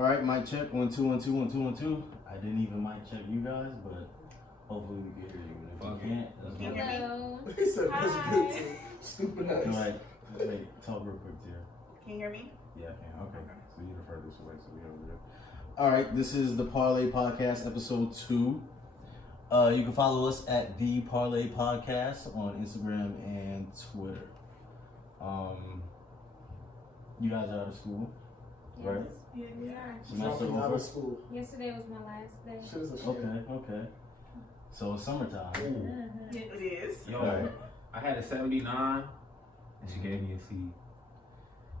All right, mic check. 1 2 1 2 1 2 1 2. I didn't even mic check you guys, but hopefully we can hear you. If you can't, that's Hello. He said that's good too. Stupid ass. all right. Wait, talk real quick, dear. Can you hear me? Yeah, I can. Okay. So you're the furthest away, so we over there. All right, this is the Parle Podcast, episode 2. You can follow us at the Parle Podcast on Instagram and Twitter. You guys are out of school, right? Yeah, we are. Semester Dropping out over? of school. Yesterday was my last day. Shit is a shit. Okay. So it's summertime. Yeah, it is. Yo, Alright. I had a 79, and she gave me a C.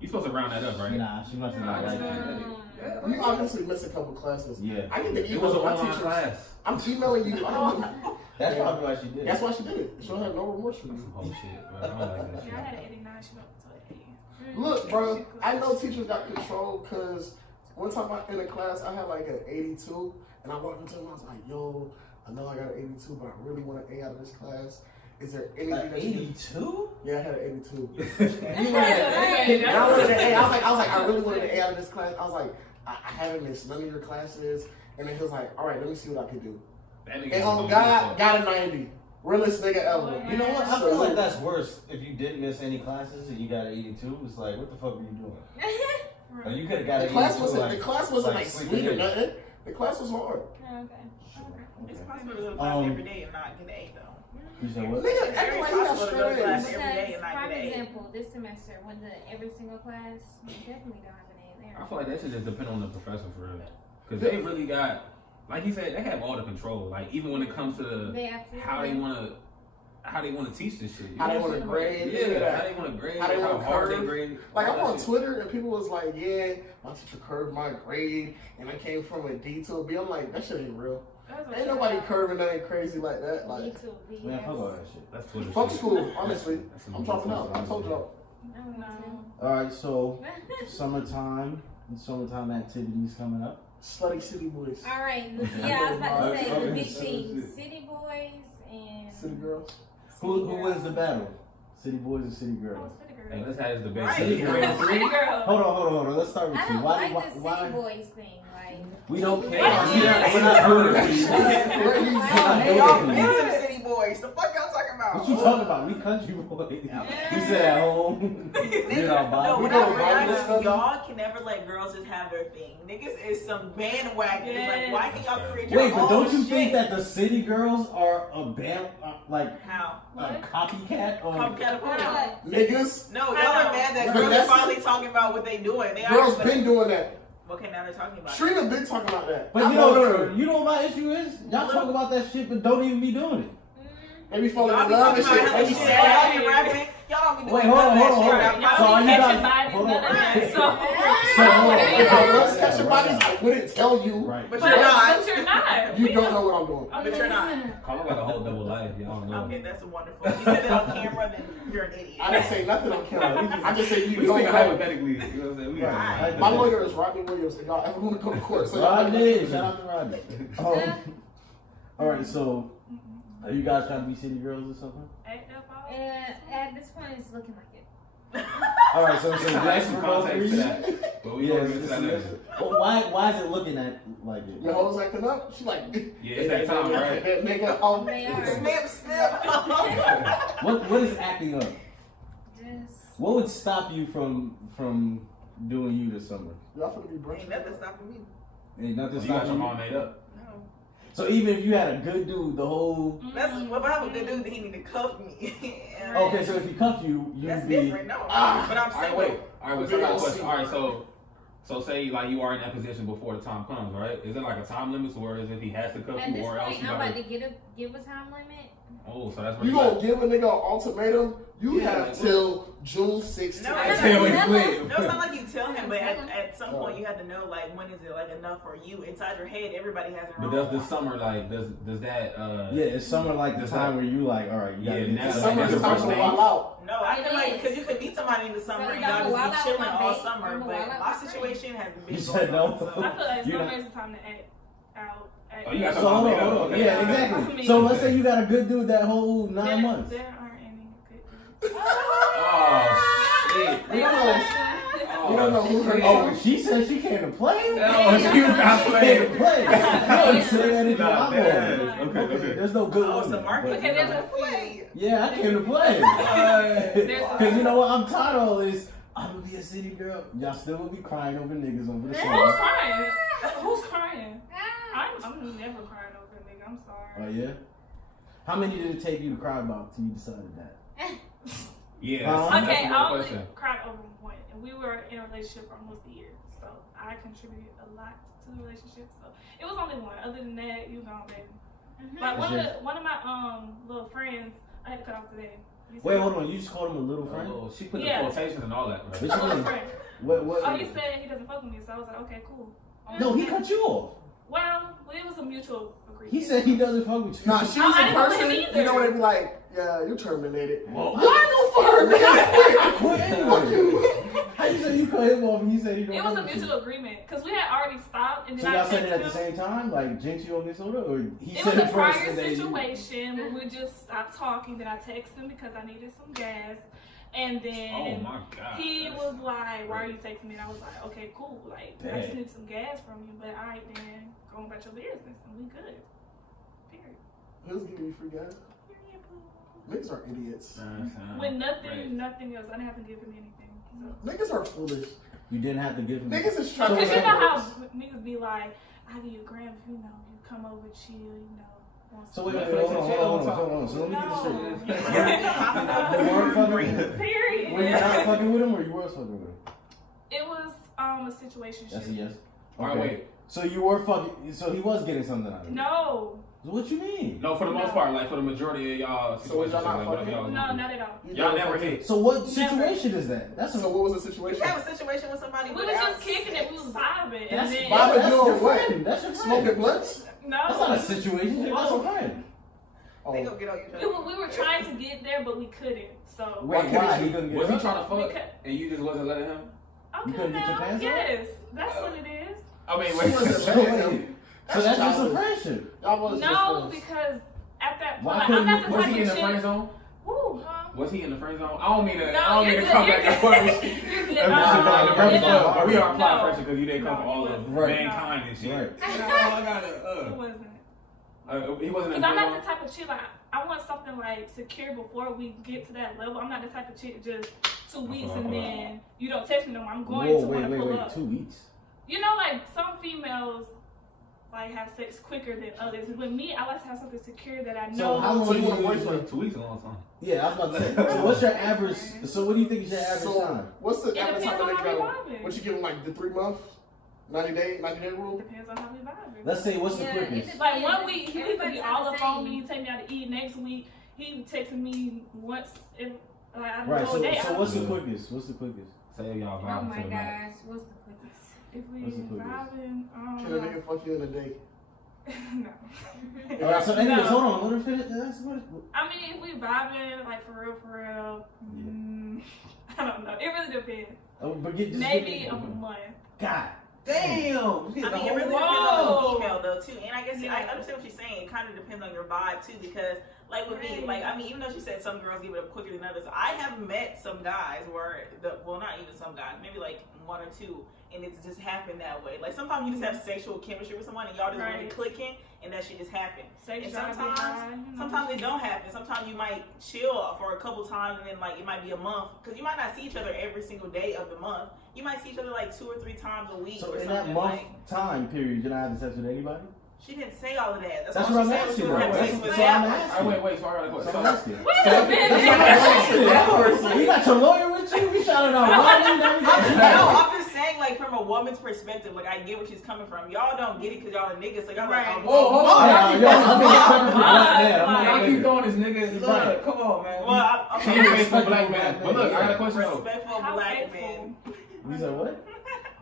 You supposed to round that up, right? Nah, she must have not liked it. You obviously missed a couple classes. Yeah. I get the It was email an from my online teachers. class. I'm emailing you. That's probably why she did it. That's why she did it. She'll have no remorse for Some you. whole shit, bro. I don't like that Yeah, I had shit. an 89, she went to an 80. Look, bro, I know teachers got control because one time in a class I had like an 82, and I walked into them and I was like, yo, I know I got an 82, but I really want an A out of this class. Is there anything that you 82? Yeah, I had an 82. You were And I wanted an A. I was like, I really wanted an A out of this class. I was like, I haven't missed none of your classes. And then he was like, all right, let me see what I can do. That nigga And was on dumb God, as fuck. got a 90. Realest nigga ever. You know what? I feel like that's worse if you didn't miss any classes and you got an 82. It's like, what the fuck are you doing? Or you could have got The an class 82. wasn't, like, the class wasn't like sleeping sweet or in. nothing. The class was hard. It's possible to go to class every day and not get an A, though. You said what? Nigga, Very acting like he got possible to go to straight class A's. every day and not Because, prime get an A. example, this semester, went to every single class, you definitely don't have an A there. I feel like that should just depend on the professor for real. Because they really got, like he said, they have all the control. Like, even when it comes to the They absolutely how they want to teach this shit. You How know they what want I'm to saying? grade. Yeah, how they want to grade, How they how wanna hard they curve. grade. Like, all I'm that on shit. Twitter and people was like, yeah, my teacher curved my grade and I came from a D to a B. I'm like, that shit ain't real. Ain't nobody curving nothing crazy like that. B Like, to a B, Man, yes. fuck all that shit. That's Twitter fuck shit. school, honestly. That's some I'm dropping out. I bullshit. told y'all. No. All right, so summertime activities coming up. Slutty City Boys. All right, yeah, I was about to say the Okay. big things: City Boys and City Girls. Who wins the battle? City boys or city Oh, girls? City Hey, Girls. let's have this debate. Right. City girls. City Girls. Hold on. Let's start with I you. don't Why? like the City Boys thing. Like, We don't care. Why? We're not doing it. Hey, y'all been some city boys. The fuck y'all talking about? What you talking about? We country boys. We sit at home. Get our No, body. what know I about realized this is stuff? y'all can never let girls just have their thing. Niggas is some bandwagon. It's like, why can't y'all create your Wait, but own don't you shit? think that the city girls are a like How? a copycat? Or Copycat of who? Niggas. No, y'all are mad that But girls are that's- finally talking about what they doing. They Girls already- been doing that. Okay, now they're talking about it. Trina been talking about that. But I you know, love her. you know what my issue is? Y'all talk about that shit, but don't even be doing it. They be falling Y'all in be love talking and shit. about They how be shit. sad. Y'all be rapping. Y'all don't be doing Wait, none hold of on. that shit. So Y'all are probably you catching guys? bodies. Hold none on. of that. So hold on. If I was catching Right. bodies, I wouldn't tell you. Right. But you're not. But you're not. You don't know what I'm doing. But you're not. Carla got a whole double life. Y'all know. Okay, that's wonderful. If you said that on camera, then you're an idiot. I didn't say nothing on camera. I just said you We don't speak know. hypothetically. You know what I'm saying? We Right. My lawyer is Rodney Williams. If y'all ever want to go to court, so y'all Rodney, shout out to Rodney. All right, so are you guys trying to be city girls or something? At this point, it's looking like it. All right, so There's yes some for both context to reasons. that. But we Yes, gonna get to that later. well, why is it looking at like it? Your hoes acting up. She like, Yeah, it's that time, right? Nigga, oh, They are. Snip, snip. What is acting up? Just What would stop you from doing you this summer? y'all finna be brunching. Ain't nothing stopping me. Ain't nothing You got stopping your you. mom made up. No. So even if you had a good dude, the whole That's if I have a good dude, then he need to cuff me. okay. So if he cuffed you, That's you'd be different. No. Ah. But I'm All right, single. wait. All right, wait. So I got a question. Big All right, so say like you are in that position before the time comes, right? Is it like a time limit, or is it he has to cuff at you, this or else point, you I'm about gotta? to give a time limit. Oh, so that's where You you gonna got. give a nigga an ultimatum? You Yeah, have like, till June 6th. No, to it's tell not me. like No, No, it's not like you tell him, but Tell him. at some point you have to know like when is it like enough for you inside your head. Everybody has their But own. does this summer like does that? yeah. It's summer like the Does time that- where you like, all right, you gotta Yeah, get now this that- done. Summer's the That's time the to first wild out. No, I It feel like is. because you could meet somebody in the summer So and you y'all don't just wild be out chilling with my all date. summer. I'm But wild out my with my situation has been You going said no. on. So. I feel like You're summer not- is the time to act out. Oh, you got So some hold mom on, made up. hold on. Okay. Yeah, exactly. So let's say you got a good dude that whole 9 months. There aren't any good dudes. Oh shit. You know, Oh You don't know who her Oh, she said she came to play? Oh, she was not Came playing. to play. No, you say that in your Nah, eyeball. that- okay. There's no good Oh, one. so Marcus. Okay, there's a Play. Yeah, I came to play. There's a- Because you know what? I'm tired of all this. I'm going to be a city girl. Y'all still will be crying over niggas over the Who's song. crying? Who's crying? I'm never crying over a nigga. I'm sorry. Oh, yeah? How many did it take you to cry about till you decided that? Yeah. Okay, Okay, that's a good I only question. cried over one, and we were in a relationship for almost a year, so I contributed a lot to the relationship. So it was only one. Other than that, you know, baby. Like one of my little friends, I had to cut off today. He said- Wait, hold on. You just called him a little friend? Oh, she put Yeah. the quotations and all that. What Right? you A little mean? friend. What? Oh, he said he doesn't fuck with me, so I was like, okay, cool. No, he cut you off. Well, it was a mutual agreement. He said he doesn't fuck with you. Nah, she's I a didn't believe person. him You know either. they be like, yeah, you're terminated. Well, Why you for her, nigga? I quit Fuck anyway. you. How you say you cut him off and he said he don't It was a fuck with you? mutual agreement because we had already stopped, and then So I y'all said it texted at the him. same time? Like, Jinx, you owe me soda? Or he It said was a it first prior and then you... situation where we just stopped talking. Then I texted him because I needed some gas, and Oh then my god. he was like, "Why are you texting me?" And I was like, "Okay, cool. Like, I just Dang. need some gas from you, but all right, then go about your business, and we good." Period. Who's giving you free gas? Period, boo. Niggas are idiots. With nothing else, I didn't have to give him anything. So. Niggas are foolish. You didn't have to give him... Niggas is trying Because to you know how niggas be like, "I give you a gram if you know you come over, chill, you know." So wait, hold on. So let me get this straight. No. You weren't fucking with him? Period. Were you not fucking with him or you were fucking with him? It was a situation. That's a yes. Alright, wait. So you were fucking... So he was getting something out of it? No. So what you mean? No, for the most No. part, like for the majority of y'all So was y'all situations, not like, whatever fucking? y'all No, do. not at all. Y'all never hit. So what situation is that? That's So a... what was the You situation? have a situation with somebody We was without just kicking it. We was vibing. That's, And then, Bob- that's doing your what? friend. That's your friend. Smoking blunts? no. That's not a situation. That's a friend. They Oh, go get on each We other. were trying to get there, but we couldn't. So. Wait, couldn't why? you- He couldn't get Was he up? trying to fuck Because- and you just wasn't letting him? Okay, couldn't get your now, pants on? yes, that's what it is. I mean, She wait. wasn't So letting wait. him. So that's just a childish. friendship. Y'all was just No, friends. because at that Why point, couldn't I'm not the Was type he in of the friend chick. zone? Woo, huh? Was he in the friend zone? I don't mean to. No, I don't mean you're to good, come you're back and good. forth. You're good. But we are applying No. pressure because you didn't come No, from all he of wasn't. Right. mankind and shit. Right. Oh, I got It it. wasn't. He wasn't in Because the I'm not friend the type of chick, like, I want something, like, secure before we get to that level. I'm not the type of chick just 2 weeks and then you don't text me no more. I'm going to want to pull up. 2 weeks. You know, like, some females, like, have sex quicker than others. With me, I like to have something secure that I know. So how long So do you want a you boyfriend? 2 weeks is a long time. Yeah, I was about to say. So what's your average? So what do you think is your average So time? what's the It average depends time on that how you we got? vibing. What you give him, like the 3 month, 90 day rule? Depends on how we vibing. Let's say what's the Yeah, quickest? it's- Like, 1 week, he would Everybody's be not all the up on same. me, take me out to eat. Next week, he texting me once, if, like, out of Right. the whole day. So what's the quickest? What's the quickest? Say y'all Oh vibe my to the max. gosh, what's the quickest? If we What's the quickest? vibing, Can a nigga fuck you in a day? no. All right. So anyways, No. hold on. Let her finish. That's what. I mean, if we vibing, like, for real, I don't know. It really depends. Oh, but just Maybe give a me- month. God. I Damn. mean, it really depends on the Whoa. female though too, and I guess Yeah. I understand what you're saying. It kind of depends on your vibe too, because like with me, Right. like I mean, even though she said some girls give it up quicker than others, I have met some guys where not even some guys, maybe like 1 or 2, and it's just happened that way. Like sometimes you just have sexual chemistry with someone, and y'all just really Right. clicking, and that shit just happened. Sex And drive be sometimes- high, you know. Sometimes it don't happen. Sometimes you might chill for a couple times, and then like it might be a month, because you might not see each other every single day of the month. You might see each other like 2 or 3 times a week So or in something. that month Like, time period, you're not having sex with anybody? she didn't say all of that. That's all what she I'm said was asking. she would have That's sex what with I'm that. asking. Wait, so I got a question. So I'm asking. Wait a minute. You got your lawyer with you? We shouted out Ronnie and everything. No, I'm just saying, like, from a woman's perspective, like, I get where she's coming from. Y'all don't get it because y'all are niggas, so y'all Right. like, Whoa, hold on. Yeah, yo, I'm being respectful for black man. I'm not Y'all a keep nigga. throwing this nigga in the Right. blood. Come on, man. well, I'm She ain't for black man. But look, I got a question though. respectful How black faithful. men. You said what?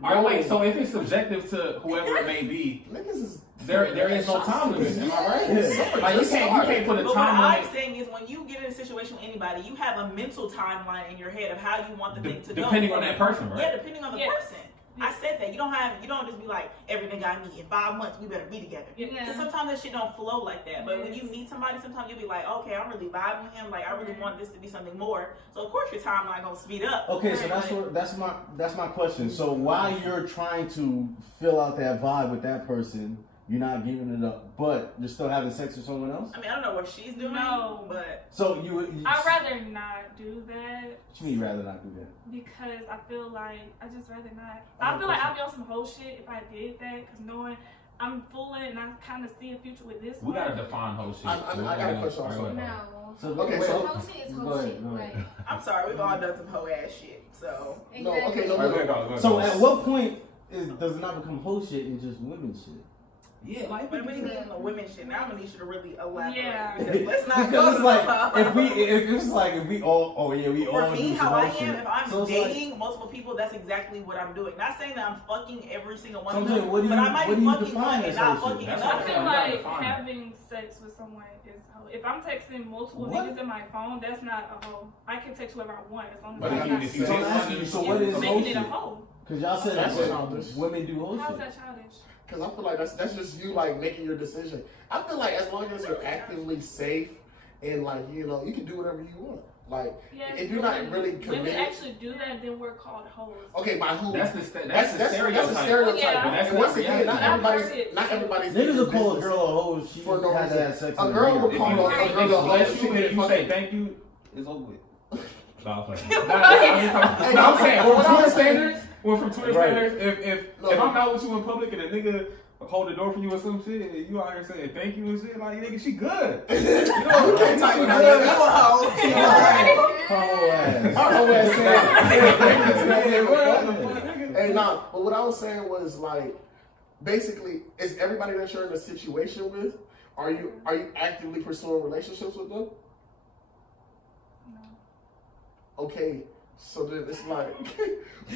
All right, wait. So if it's subjective to whoever it may be, Niggas is there is no time limit. Am I right? Yeah. Like you can't put a But what time I'm limit. saying is, when you get in a situation with anybody, you have a mental timeline in your head of how you want the thing to go. Depending on that person, Yeah, right? depending on the Yes. person. I said that. You don't just be like, every nigga I meet in 5 months, we better be together. Yeah. Because sometimes that shit don't flow like that. But when you meet somebody, sometimes you'll be like, okay, I'm really vibing with him. Like, I really want this to be something more. So of course your timeline gonna speed up. Okay, so that's my question. So while you're trying to fill out that vibe with that person, you're not giving it up, but you're still having sex with someone else? I mean, I don't know what she's doing, but... So I'd rather not do that. What you mean you'd rather not do that? Because I feel like, I just rather not. I feel like I'd be on some whole shit if I did that, because knowing I'm fooling and I kind of see a future with this We one. gotta define whole shit. I got a question also. No. So, Okay, so- whole shit is whole shit. Like, I'm sorry, we've all done some hoe ass shit, so... No, okay, no, Alright, no. go. So at what point does it not become whole shit and just women shit? Yeah, like But what do you mean the women shit? Now I'm gonna need you to really elaborate. Yeah. Because let's not Because it's go like if we all For me, do how some I whole shit. am, if I'm So it's dating multiple people, that's exactly what I'm doing. Not saying that I'm fucking every single one So of I'm them, saying, what do but you- I might what be do you fucking define one as and not whole shit? fucking That's I another. feel Yeah, like define it. having sex with someone is hoe. If I'm texting multiple What? niggas in my phone, that's not a hoe. I can text whoever I want as long as But I'm if not you So I'm asking you, so what is whole making it shit? a hoe. Because y'all said That's that childish. women do whole How's shit. that childish? Because I feel like that's just you like making your decision. I feel like as long as you're actively safe and like you can do whatever you want. Like Yes, if you're but not when really women committed. actually do that, then we're called hoes. Okay, by who? That's the That's a stereotype. stereotype. Yeah. But that's And once not again, reality. not everybody's Niggas in will call a business. girl a hoe if she For no has reason. had sex A with girl nigga. will If call you, a if girl you a hoe bless if she you get and you fucked. say thank you, it's over with. No, I'm saying, Hey, from Twitter standards, from Twitter Right. standards, if No. I'm out with you in public and a nigga hold the door for you or some shit, and you out here saying thank you and shit, like nigga, she good. You know, You can't talk she about good. that. You a hoe. Her whole ass. Her whole ass Nigga. Hey, nah, but what I was saying was like, basically, is everybody that you're in a situation with, are you actively pursuing relationships with them? No. Okay, so then it's like,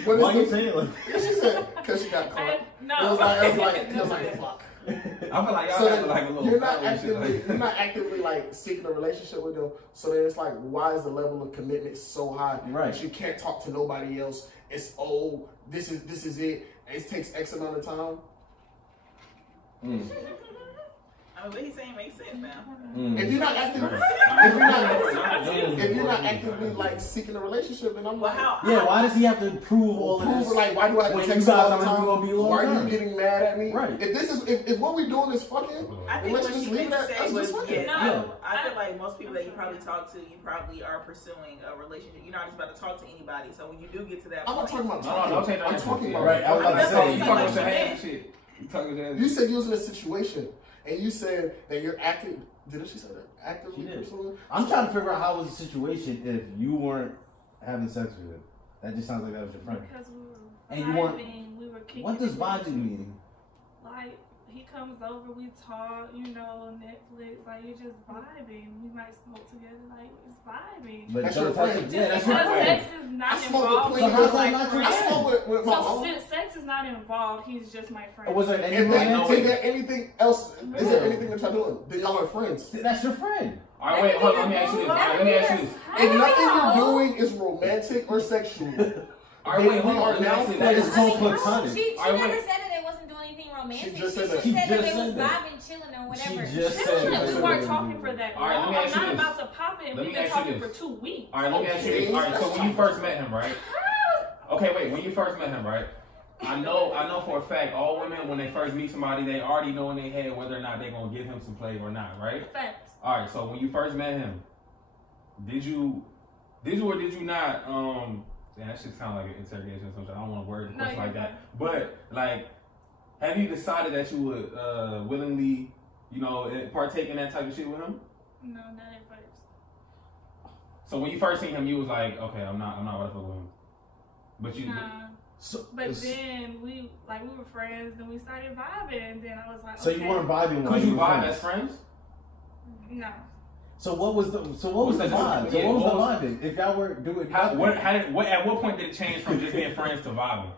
what Why is you the? saying like? She said because she got caught. No. It was like fuck. I feel like y'all So have then like a little you're not power and shit actively like- like seeking a relationship with them. So then it's like, why is the level of commitment so high? Right. That you can't talk to nobody else. It's this is it. It takes X amount of time. I mean, what he's saying makes sense now. If you're not actively, if you're not actively like seeking a relationship, then I'm Well, like, how? Yeah, why does he have to prove all of prove this? like, why do I have When to text you you guys all the aren't time? gonna be long Why are term? you getting mad at me? Right. If what we doing is fucking, I then think let's what just she leave meant that. to say Let's was, just fucking. yeah, No. I feel like most people that you probably talk to, you probably are pursuing a relationship. You're not just about to talk to anybody. So when you do get to that I'm not point, talking about No, talking. don't take that I'm into talking it. about Right, I was about to say, You talking with your hands and shit. You talking with your hands. You said you was in a situation, and you said that you're active. Didn't she say that? Actively She did. pursuing? I'm trying to figure out how was the situation if you weren't having sex with him. That just sounds like that was your friend. Because we were And you want- vibing, we were kicking What does it. vibing mean? Like, he comes over, we talk, Netflix, like, you're just vibing. We might smoke together, like, it's vibing. But That's those your types friend. of- Just yeah, that's your because friend. sex is I not smoke with involved, plenty he's of- So how's my that not your I friend. smoke with my So own. since sex is not involved, he's just my friend. Was there any Is romantic? there anything else? Is there anything that y'all doing? Then y'all are friends. That's your friend. All right, wait, hold on. Let me ask you this. All right, let me ask you this. If nothing you're doing is romantic or sexual, All right, wait, hold on. Let me ask you That this. is called platonic. She Alright, never wait. said that they wasn't doing anything romantic. She just said that. She She said that just they was said that. vibing, chilling, or whatever. She just said Chilling, that. we weren't talking for that All right, let long. me ask I'm you not this. about to pop it. Let We've me been ask you talking for this. 2 weeks. All right, let me ask you this. All right, so when you first met him, right? Okay, wait. When you first met him, right? I know for a fact all women when they first meet somebody, they already know in their head whether or not they're gonna give him some play or not, right? Facts. All right. So when you first met him, did you or did you not? Yeah, that shit sound like an interrogation or something. I don't want to word the No, question like you're that. But like, have you decided that you would willingly, partake in that type of shit with him? No, not at first. So when you first seen him, you was like, okay, I'm not about to fuck with him. But you, Nah. So, But then we were friends, then we started vibing, and then I was like, so okay. you weren't vibing while could you were vibe friends? as friends? No. So what was the vibe? So what was the vibing? If y'all were doing At what point did it change from just being friends to vibing?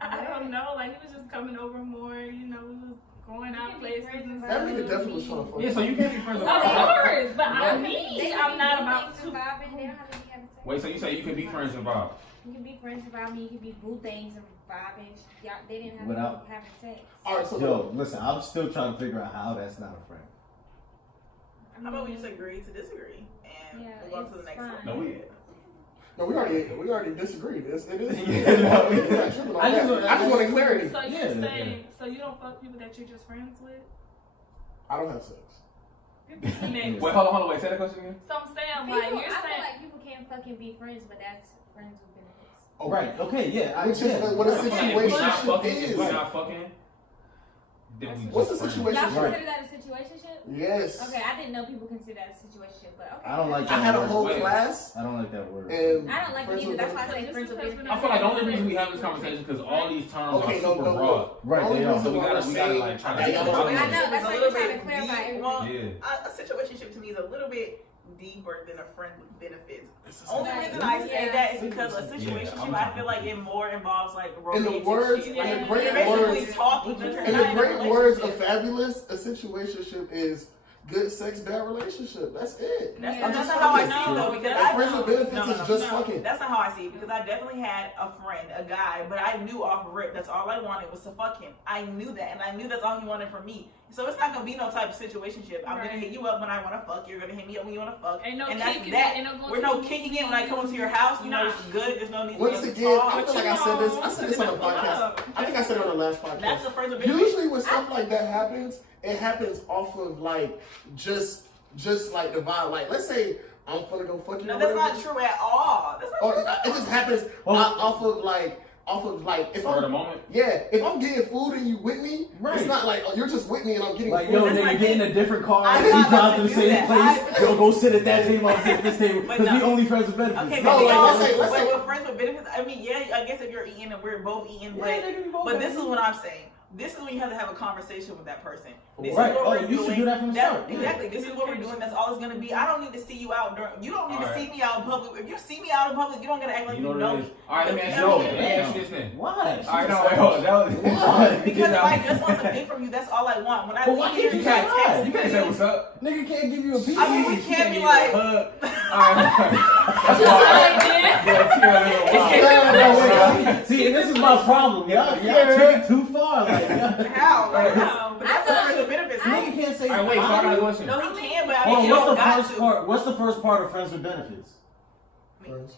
I don't know. Like, he was just coming over more, we was going out places and that nigga definitely was trying to fuck. Yeah, so you can't be friends with Of course, but They I'm not could about be to. vibing, they don't have to be having sex. Wait, so you say you can be friends and vibe? You can be friends without me. You can be boo things and vibing. Y'all, they didn't have Without- to having sex. All right, so Yo, listen, I'm still trying to figure out how that's not a friend. How about we just agree to disagree and move on to the next one? No, we already disagreed. It is. Yeah. I just wanted clarity. So you Yeah, saying so you don't fuck people that you're just friends with? I don't have sex. Next. Wait, hold on, wait. Say that question again. So I'm saying People, like you're I feel saying. like people can't fucking be friends, but that's friends with benefits. Okay. Right. Okay. Yeah. Which is what a If we situation not fucking, is. if we not fucking, then we What's just the friends. situation? Y'all Right. consider that a situationship? Yes. Okay, I didn't know people consider that a situationship, but okay. I don't like I had a that whole Wait. class, I don't like that word. and I don't like it friends either. with That's why I benefits. say friends with benefits. I feel like the only reason we have this conversation is because all these terms Okay, are no, super no, broad. no. Right, Only they are. reason So we why gotta- we're we gotta, saying- like, try to Yeah, get y'all to know the I know, that's It's why a you're little trying to bit clarify deep. everything. Well, Yeah. a situationship to me is a little bit deeper than a friend with benefits. It's Only Right. reason I say Yeah. that is because a Yeah, situationship, I'm I feel like it more involves like romantic words- shit. in Like, the great you're basically words- talking, but you're In not the in a great words of relationship. Fabulous, a situationship is good sex, bad relationship. That's it. That's, Yeah. that's not how I see it fucking. though, because And I friends with benefits no, is just no. fucking. That's not how I see it, because I definitely had a friend, a guy, but I knew off rip that's all I wanted was to fuck him. I knew that, and I knew that's all he wanted from me. So it's not gonna be no type of situationship. I'm Right. gonna hit you up when I want to fuck. You're gonna hit me up when you want to fuck. Ain't no and that's kicking that. it, ain't no going We're to no the kicking it when I come into your house. You know Nah. it's good. There's no need Once for us to again, talk. I feel like I said this. I said this on the podcast. I think I said it on the last That's podcast. the first of benefits. Usually when stuff like that happens, it happens off of like just like the vibe. Like let's say I'm gonna go fuck you. No, or that's whatever. not true at all. That's not Or true. at it all. just happens off of like if For the I'm moment. if I'm getting food and you with me, Right. it's not like oh, you're just with me and I'm getting Like, food. yo, That's nigga, my get in thing. a different car. I'm You not drive about to to the do same that. place. Yo, go sit at that table. I'll sit at this table. But Because no. we only friends with benefits. Okay, No, but like, y'all- let's say- we're friends with benefits. I mean, yeah, I guess if you're eating and we're both eating, Yeah, but, nigga, we both but this benefits. is what I'm saying. This is when you have to have a conversation with that person. This Right. is what Oh, we're you should doing. do that from the start. Yeah. Exactly. This is what we're doing. That's all it's gonna be. I don't need to see you out during. You don't need to Alright. see me out in public. If you see me out in public, you don't gotta act like You you know know what it is. me. All right, let me ask you Yo, this. Let me ask you this then. Why? All right, no, wait, hold on. That was. Why? Because if I just want some dick from you, that's all I want. When I But why leave here, can't you you gotta say text You can't say what's up. Nigga can't give you a piece. I mean, we You can't be give like. a hug. All right. That's why. Yeah, chill a little while. No, wait, see, and this is my problem. Y'all took it too far. Like, How? Like, Right. how? But that's the first of benefits. nigga can't say. All right, wait, so I got a question. No, he can, but I Hold mean, on, you what's don't the got first to. part? What's the first part of friends with benefits? Friends.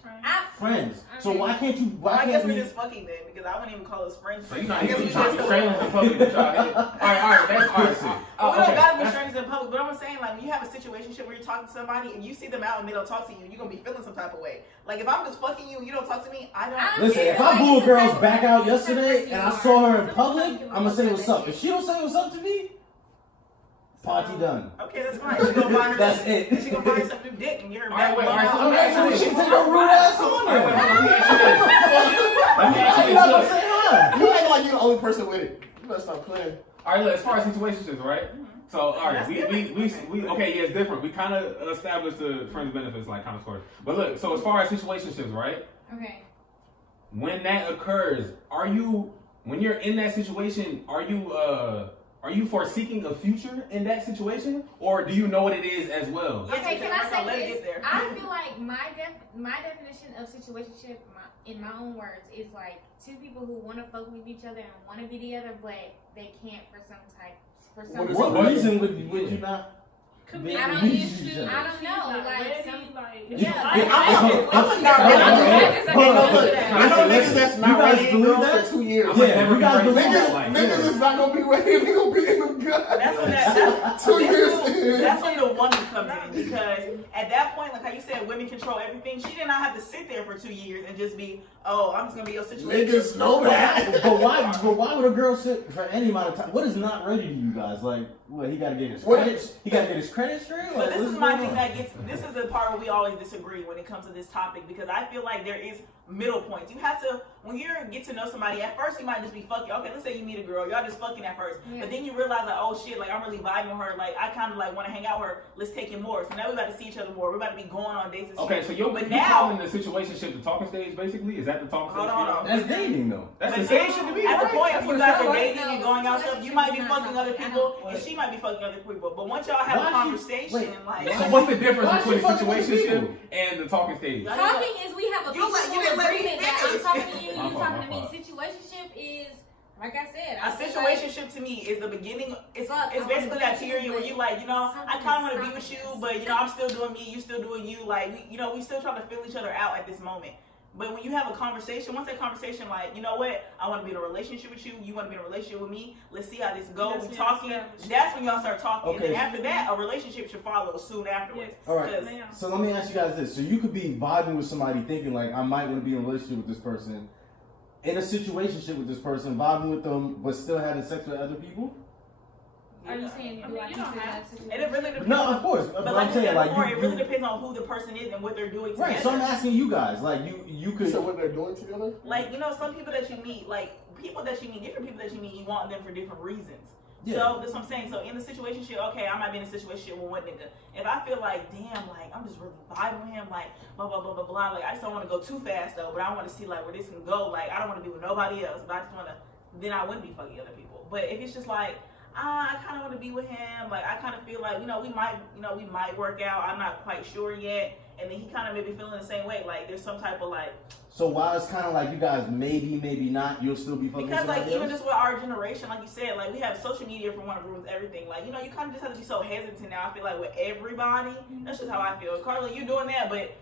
Friends. So Okay. why can't you? Well, Why I guess can't we're we? just fucking then, because I wouldn't even call us friends. So you're not I guess even we trying to just- be strangers in public. You're trying to- All right, that's all right. See. We don't Okay, gotta be that's- strangers in public, but I'm saying, like, when you have a situation where you're talking to somebody and you see them out and they don't talk to you, you're gonna be feeling some type of way. Like, if I'm just fucking you and you don't talk to me, I don't. Listen, if I blew a girl's back out yesterday and I saw her in public, I'm gonna say what's up. If she don't say what's up to me, party done. Okay, that's fine. She gonna buy her That's some, it. She gonna buy her some new dick and get her All right, back. wait, all right, so out. let me ask you this. She can take her rude ass on All right, wait, her. hold on, let me ask you this. Let me ask How you you not gonna this. say hi? You act like you're the only person with it. You better stop playing. All right, look, as far as situationships, right? So, all right, That's we okay, yeah, it's different. We kind of established the friends benefits, like, kind of sort of. But look, so as far as situationships, right? Okay. When that occurs, when you're in that situation, are you forseeking a future in that situation, or do you know what it is as well? Yes, Okay, because can I we're not let it say this? get there. I feel like my definition of situationship, in my own words, is like two people who want to fuck with each other and want to be together, but they can't for some. What is What What? reason would you not? Could be be I able don't to need use each to- other? I don't know, He's not like ready, some- like, Yeah. I'm not Hold on, ready. hold on, Look, listen, I know niggas listen, that's you not guys ready believe girls that? for 2 years. I'm like, Yeah, never you guys be ready. believe Niggas, Like, niggas is not gonna be ready. They gonna be in the gut. That's when that's 2 years in. that's when the woman comes in, because at that point, like how you said, women control everything. She did not have to sit there for 2 years and just be, oh, I'm just gonna be your situation. Niggas know that. But why would a girl sit for any amount of time? What is not ready to you guys? Like, what, he gotta get his What- credits? He gotta get his credit straight? But Like, this what's is my going thing on? that this is the part where we always disagree when it comes to this topic, because I feel like there is middle points. You have to, when you get to know somebody, at first you might just be fucking. Okay, let's say you meet a girl, y'all just fucking at first, Yeah. but then you realize like, oh shit, like I'm really vibing with her, like I kind of like want to hang out with her. Let's take it more. So now we about to see each other more. We're about to be going on dates and shit. Okay, so you're But calling now, the situationship the talking stage, basically? Is that the talking stage? Hold on. That's dating though. That's but the same then, shit to me, at the right? point That's if you what it guys sounds are like. dating and going out stuff, you might be fucking other people, I know. and she might be fucking other people. But once y'all have Why a she- conversation, wait, like. So what's the difference Why she between the fucking other situationship people? and the talking stage? Y'all Talking is we have a You picture didn't agreement that I'm finish. talking to you, My you fault, talking my to me. fault. Situationship is, like I said, A situationship to me is the beginning. It's basically that period where you like, I kind of want to be with you, but I'm still doing me, you still doing you. Like, we still trying to fill each other out at this moment. But when you have a conversation, once that conversation, like, you know what, I want to be in a relationship with you, you want to be in a relationship with me, let's see how this goes, we talking, that's when y'all start talking. Okay. And then after that, a relationship should follow soon afterwards. All right. So let me ask you guys this. So you could be vibing with somebody thinking, like, I might want to be in a relationship with this person, in a situationship with this person, vibing with them, but still having sex with other people? Are you saying I mean, you don't have to. And it really depends. No, of course. But But like I'm I saying, said like, before, it really depends on who the person is and what they're doing together. right. So I'm asking you guys, like, you could. So what they're doing together? Like, some people that you meet, like, people that you meet, different people that you meet, you want them for different reasons. Yeah. So that's what I'm saying. So in the situation, okay, I might be in a situation with one nigga. If I feel like, damn, like, I'm just really vibing with him, like, blah, blah, blah, blah, blah. Like, I just don't want to go too fast, though. But I want to see, like, where this can go. Like, I don't want to be with nobody else. But I just want to, then I wouldn't be fucking other people. But if it's just like, I kind of want to be with him. Like, I kind of feel like, we might work out. I'm not quite sure yet. And then he kind of may be feeling the same way. Like, there's some type of, like... So while it's kind of like you guys maybe not, you'll still be fucking because, like, somebody even else? just with our generation, like you said, like, we have social media for one of ruins everything. Like, you kind of just have to be so hesitant now. I feel like with everybody, that's just how I feel. Carly, you're doing that, but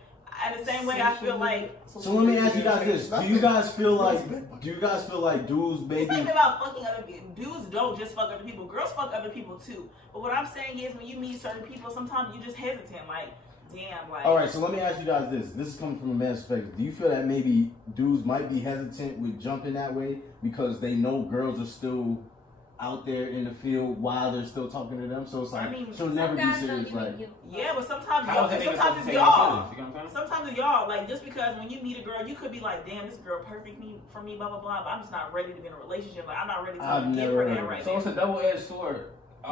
in the same way, I feel like... So let me ask you guys this. Do you guys feel like dudes maybe... It's not even about fucking other people. Dudes don't just fuck other people. Girls fuck other people, too. But what I'm saying is when you meet certain people, sometimes you're just hesitant. Like, damn, like... All right, so let me ask you guys this. This is coming from a man's perspective. Do you feel that maybe dudes might be hesitant with jumping that way because they know girls are still out there in the field while they're still talking to them? So it's like, she'll never be serious, like... Yeah, but sometimes How is that nigga supposed it's to y'all. take it serious? You know what I'm saying? Sometimes it's y'all. Like, just because when you meet a girl, you could be like, damn, this girl perfect for me, blah, blah, blah. But I'm just not ready to be in a relationship. Like, I'm not ready to give her that right So now. it's a double-edged sword.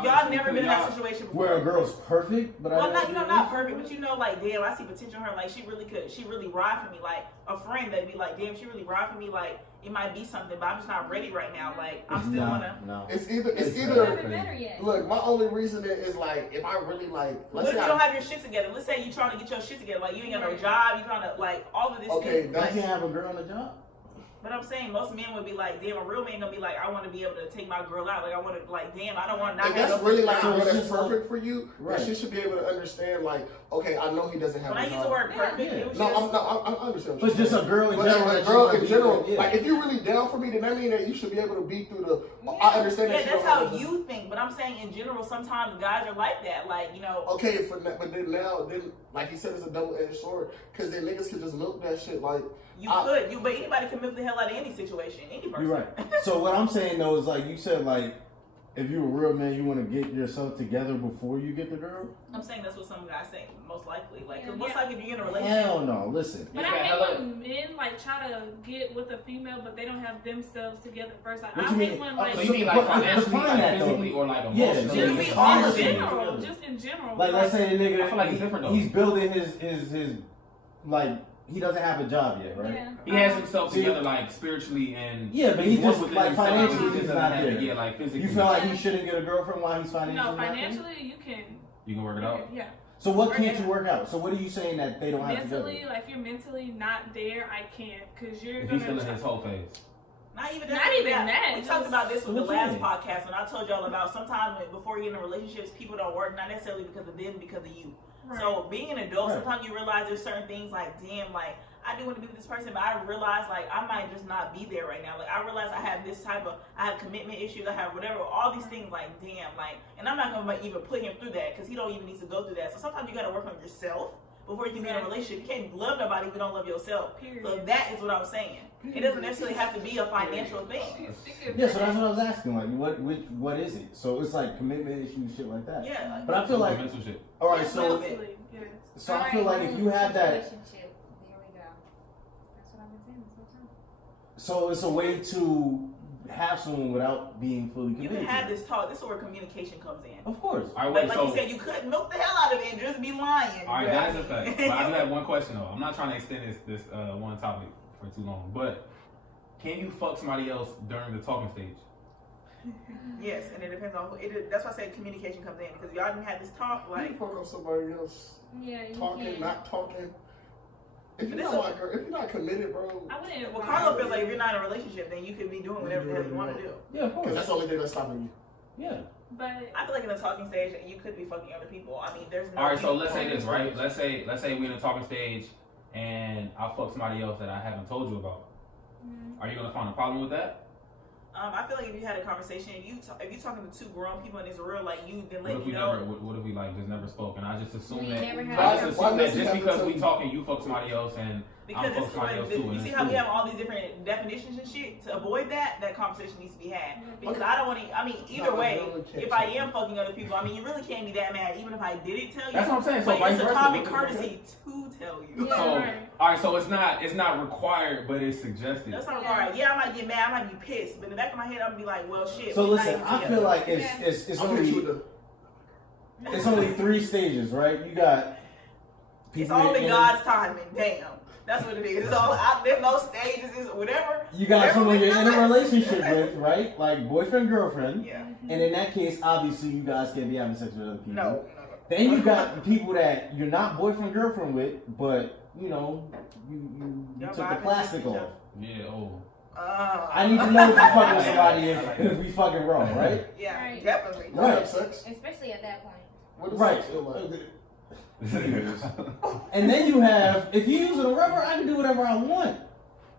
Y'all never been in that situation before. Where a girl's perfect, but well, not perfect, but like, damn, I see potential in her. Like, she really ride for me. Like, a friend that'd be like, damn, she really ride for me. Like, it might be something, but I'm just not ready right now. Like, I'm still wanna. No. It's either. better yet. Look, my only reason is like, if I really like. What if you don't have your shit together? Let's say you trying to get your shit together. Like, you ain't got no job. You trying to, like, all of this. Okay, shit. You Like, can't have a girl on a job? but I'm saying most men would be like, damn, a real man gonna be like, I want to be able to take my girl out. Like, I want to, like, damn, I don't want to not If have that's no really like a job. girl that's just perfect for you, right. then she should be able to understand, like, okay, I know he doesn't have When I a use the job. word perfect, Yeah. it was No, just, I understand. But just a girl in But general. a that girl you in might general, be with, like if you're really down for me, then that means that you should be able to be through the. I understand that. yeah, that's how you think. But I'm saying in general, sometimes guys are like that. Like, Okay, but then like he said, it's a double-edged sword because then niggas can just milk that shit like. but anybody can milk the hell out of any situation, any person. You're right. So what I'm saying though is like you said, like if you're a real man, you want to get yourself together before you get the girl. I'm saying that's what some guys say, most likely. Like, Yeah. what's like if you're in a relationship? Hell no. Listen. But I hate when men like try to get with a female, but they don't have themselves together first. Like, What I you hate mean? when Oh, like So you mean like financially, define that, like though. physically, or like Yeah, emotionally? just just be in honest. general, just in general. Like let's say the nigga, I feel like it's different, though. he's building his like he doesn't have a job yet, right? Yeah. He has himself See- together, like spiritually and Yeah, but he he's just within like himself, financially he he's just doesn't not have there. it. Yeah, like physically. You feel like he shouldn't get a girlfriend while he's financially No, not there? financially you can work it out. Yeah. So what can't you work out? So what are you saying that they don't have Mentally, together? like if you're mentally not there, I can't, because you're If gonna. he's still in his whole phase. Not even that. We talked about this with the What you last mean? podcast when I told y'all about sometimes before you get in relationships, people don't work, not necessarily because of them, because of you. Right. So being an adult, Right. sometimes you realize there's certain things like, damn, like I do want to be with this person, but I realize like I might just not be there right now. Like I realize I have I have commitment issues, I have whatever, all these things. Like damn, like, and I'm not gonna even put him through that because he don't even need to go through that. So sometimes you gotta work on yourself before you can be in a relationship. You can't love nobody if you don't love yourself. Period. So that is what I'm saying. It doesn't necessarily have to be a financial thing. Yeah, so that's what I was asking. Like, what is it? So it's like commitment issues, shit like that. Yeah. But I feel like, mental shit. all right, so Mentally, yes. so I feel like if you have that, relationship, there we go. That's what I've been saying this whole time. so it's a way to have someone without being fully You committed. can have to it. this talk. This is where communication comes in. Of course. All right, But wait, like so you said, you couldn't milk the hell out of it and just be lying. all right, that is a fact. But I do have one question though. I'm not trying to extend this one topic for too long, but can you fuck somebody else during the talking stage? Yes, and it depends on that's why I say communication comes in, because y'all didn't have this talk. Like, Like, fuck on somebody else Yeah, you talking, can. not talking. If you're not my girl, if you're not committed, bro. I wouldn't. Well, Carlo feels like if you're not in a relationship, then you could be doing whatever the hell you want to do. Yeah, of Because course. that's the only thing that's stopping you. Yeah. But I feel like in the talking stage, you could be fucking other people. I mean, there's no. All right, so let's say this, right? Let's say we in a talking stage, and I fuck somebody else that I haven't told you about. Are you gonna find a problem with that? I feel like if you had a conversation, if you're talking to two grown people and it's real, like you, then What let if you we know. never? What if we like just never spoke? And I just assume We that. never had I a just Why assume that does he just have to because tell we you? talking, you fuck somebody else, and Because I'm it's fuck somebody else too. you and see it's how we cool. have all these different definitions and shit. To avoid that conversation needs to be had. Because I don't want to. I mean, either way, if I am fucking other people, I mean, you really can't be that mad, even if I didn't tell you. That's what I'm saying. So Like, vice it's a versa. common What- courtesy to tell you. Yeah. So, Right. all right, so it's not required, but it's suggested. That's not required. Yeah, I might get mad, I might be pissed, but in the back of my head, I'm gonna be like, well, shit. So we not listen, even I together. feel like Yeah. it's I'll hit you with only the. it's only 3 stages, right? You got It's people all that in God's timing. Damn. That's what it is. It's all out. There's no stages. It's whatever. You got whatever someone we you're in feel a like. relationship with, right? Like boyfriend, girlfriend. Yeah. And in that case, obviously, you guys can't be having sex with other people. No. Then you got the people that you're not boyfriend, girlfriend with, but you know, you Y'all took the vibing plastic with each off. Yeah. Oh. I need to know if you fucking with somebody if we fucking wrong, right? Yeah, Right. definitely. Y'all have sex? Especially at that point. What does Right. sex feel like? And then you have, if you're using a rubber, I can do whatever I want.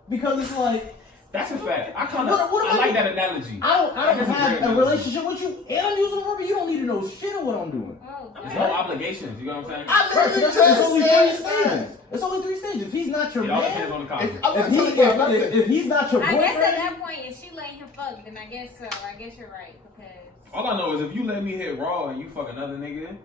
Because it's like, That's a fact. I kind of What I am like I- that analogy. I don't That is a have great a analogy. relationship with you, and I'm using a rubber. You don't need to know shit of what I'm doing. Oh, There's God. no obligations. You know what I'm saying? I Right, so literally that's, just it's only 3 said stages. It's only 3 stages. If he's not your It all man, depends on the If, conversation. I'm not if, he, telling you nothing. if he's not your I guess at boyfriend, that point, if she letting him fuck, then I guess so. I guess you're right because. All I know is if you let me hit raw and you fuck another nigga,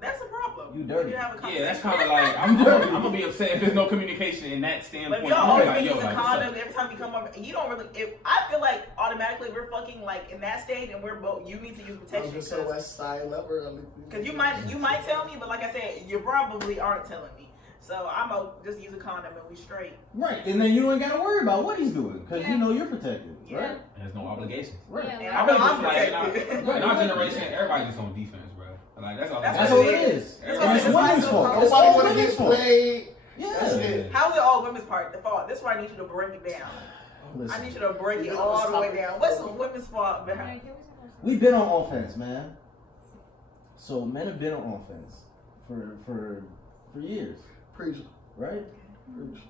That's a problem. You dirty. You have a yeah, that's conversation. kind of like I'm gonna be upset if there's no communication in that But standpoint. if y'all I'm always like, been yo, using like, what's up? condoms every time you come over, and you don't really. If I feel like automatically we're fucking like in that stage, and we're both. You need to use I'm protection just a West Side lover. because you might tell me, but like I said, you probably aren't telling me. So I'm gonna just use a condom and we straight. right, and then you ain't got to worry about what he's doing because you know you're protected, Yeah. right? And there's no obligations. Right. Yeah, And I I really know just I'm feel like in our, protected. in our generation, everybody just on defense, bro. Like that's all. That's That's what all it it is. is. That's And it's what it is. women's That's fault. why It's Nobody all want to women's get fault. played. That's Yeah. it. How is it all women's part? The fault. This is why I need you to break it down. Listen, I need you to break it You know, all let's the way talk- down. What's the women's fault behind? Like, it was supposed to- we've been on offense, man. So men have been on offense for years, Preach. right? Preach.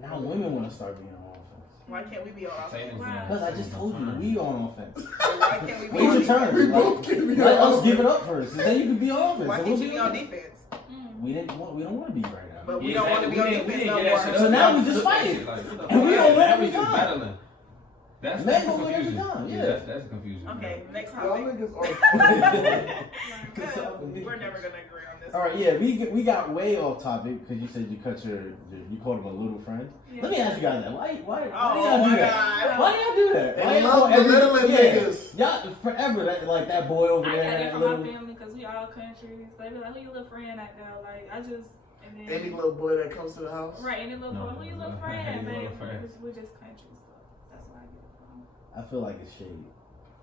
Now women want to start being on offense. Why can't we be on offense? Tables Because I just told you, we on offense. Why can't we be Wait on your defense? turn. We Like, both can be let on us give it up first, and then you can be on offense. Why and can't we'll you be on defense? We don't want to be right now. But we don't want to be on defense no get that shit more. up. So now we Took just that fighting. shit, like, what the And we fuck? don't win Now every we just time. battling. That's Men the don't win every confusion. time, yeah. That's the confusion. Okay, next Y'all topic. niggas are. We're never gonna agree on this. All right, yeah, we got way off topic because you said you cut you called him a little friend. Yeah. Let me ask you guys that. Why do Oh y'all do my that? god. Why do y'all do that? They Why y'all love go every- belittling niggas. Y'all forever that boy over I there. got it that from little, my family because we all countries. They be like, who your little friend out there? Like, I just, and then, Any little boy that comes to the house. right, and then little No, boy, who your no, little no, friend, your babe? little friend. Because we're just countries, so that's where I get it from. I feel like it's shade.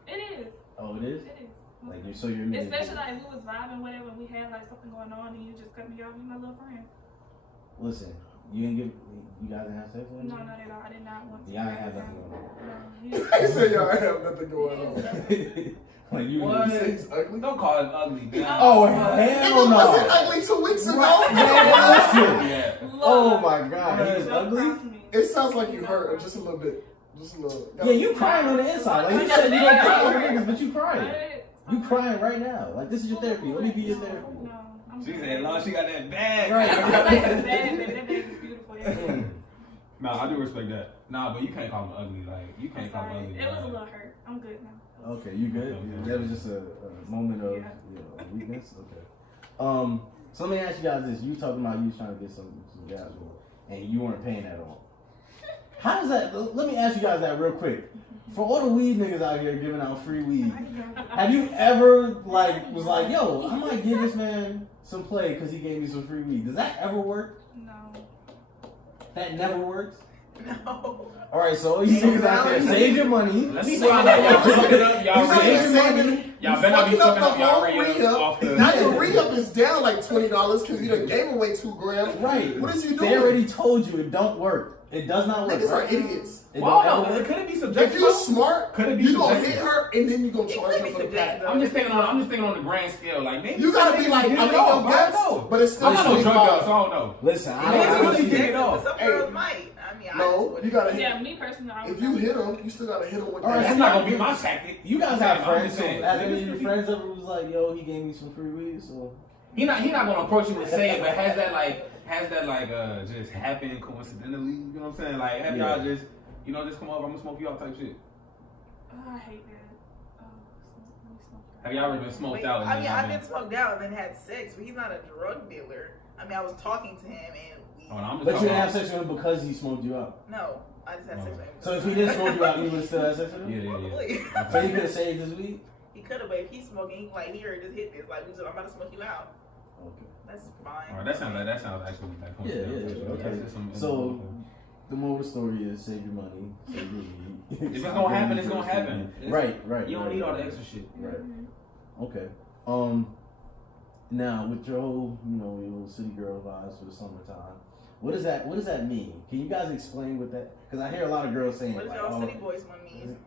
It is. Oh, it is. It is. Like you, so you're meaning- Especially like if we was vibing, whatever, and we had like something going on, and you just cut me off. You my little friend. Listen, you guys didn't have sex with him? No, not at all. I did not want to. Y'all ain't have nothing going on. No, I said y'all have nothing going on. Like you What? You say he's ugly? Don't call it ugly, man. Oh Nigga hell wasn't no! ugly 2 weeks ago. Man, listen. Yeah. Oh my god, he was Don't ugly. cross me. It sounds like you hurt just a little bit. Just a little. Yeah, you crying on the inside. Like you said, you don't cry over niggas, but you crying. But- You crying right now. Like this is your therapy. Let me be your therapy. No, I'm She good. said, "Long she got that bag." Right. I like that bag, baby. That bag is beautiful. Yeah. Nah, I do respect that. Nah, but you can't call him ugly. Like you can't call him Sorry. ugly. It was a man. little hurt. I'm good now. Okay, you good? Okay. That was just a moment of weakness. Okay. So let me ask you guys this: you talking about you was trying to get some gas, and you weren't paying at all. How does that? Let me ask you guys that real quick. For all the weed niggas out here giving out free weed, have you ever was like, yo, I might give this man some play because he gave me some free weed? Does that ever work? No. That never works. No. All right, so all you niggas out there, save your money. Let me find out y'all fucking up. Y'all Save your ready? money. Y'all better not be fucking up y'all re-up. off the. Now your re-up is down like $20 because you done gave away $2 grand. Right. What is you They doing? already told you it don't work. It does not work. Niggas are right? idiots. It Well, don't no, ever work. could it be If subjective? you smart, Could it be you gonna subjective? hit her and then you gonna It charge could her be for the subjective, pack. though. I'm just thinking on the grand scale. Like maybe You gotta be like, I mean, your guess, but it's still I'm not no drug dealer, so 25. I don't know. Listen, I Niggas don't really see get it. it off. But some Hey. girls might. I mean, I No, just you gotta Yeah, hit. me personally, I If you hit them, you still gotta hit them with All right, that. That's not gonna be my tactic. You guys I'm have just friends, so saying, as any niggas of your could be- friends ever was like, yo, he gave me some free weed, so. He not gonna approach you and say it, but has that just happened coincidentally? You know what I'm saying? Like have y'all just just come over, I'm gonna smoke you out type shit. I hate that. Have y'all ever been smoked wait, out? And I mean, then I've been smoked out and then had sex, but he's not a drug dealer. I mean, I was talking to him and we. Oh, no, I'm just But you talking didn't have about- sex with him because he smoked you out. No, I just had sex with him. So if he didn't smoke you out, you would have still had sex with him? Yeah. Probably. So he could have saved his weed? He could have, but if he's smoking, he like here, just hit this. Like, I'm about to smoke you out. Okay. That's fine. All right, that sounds actually like Yeah. Okay. That's just some- So the moral of the story is save your money, save your weed. if it's gonna happen, it's gonna happen. Right. You don't need all the extra shit. Right. Okay. Now with your whole, your little city girl vibes for the summertime, what does that mean? Can you guys explain what that? Because I hear a lot of girls saying What does like, y'all city boys want mean?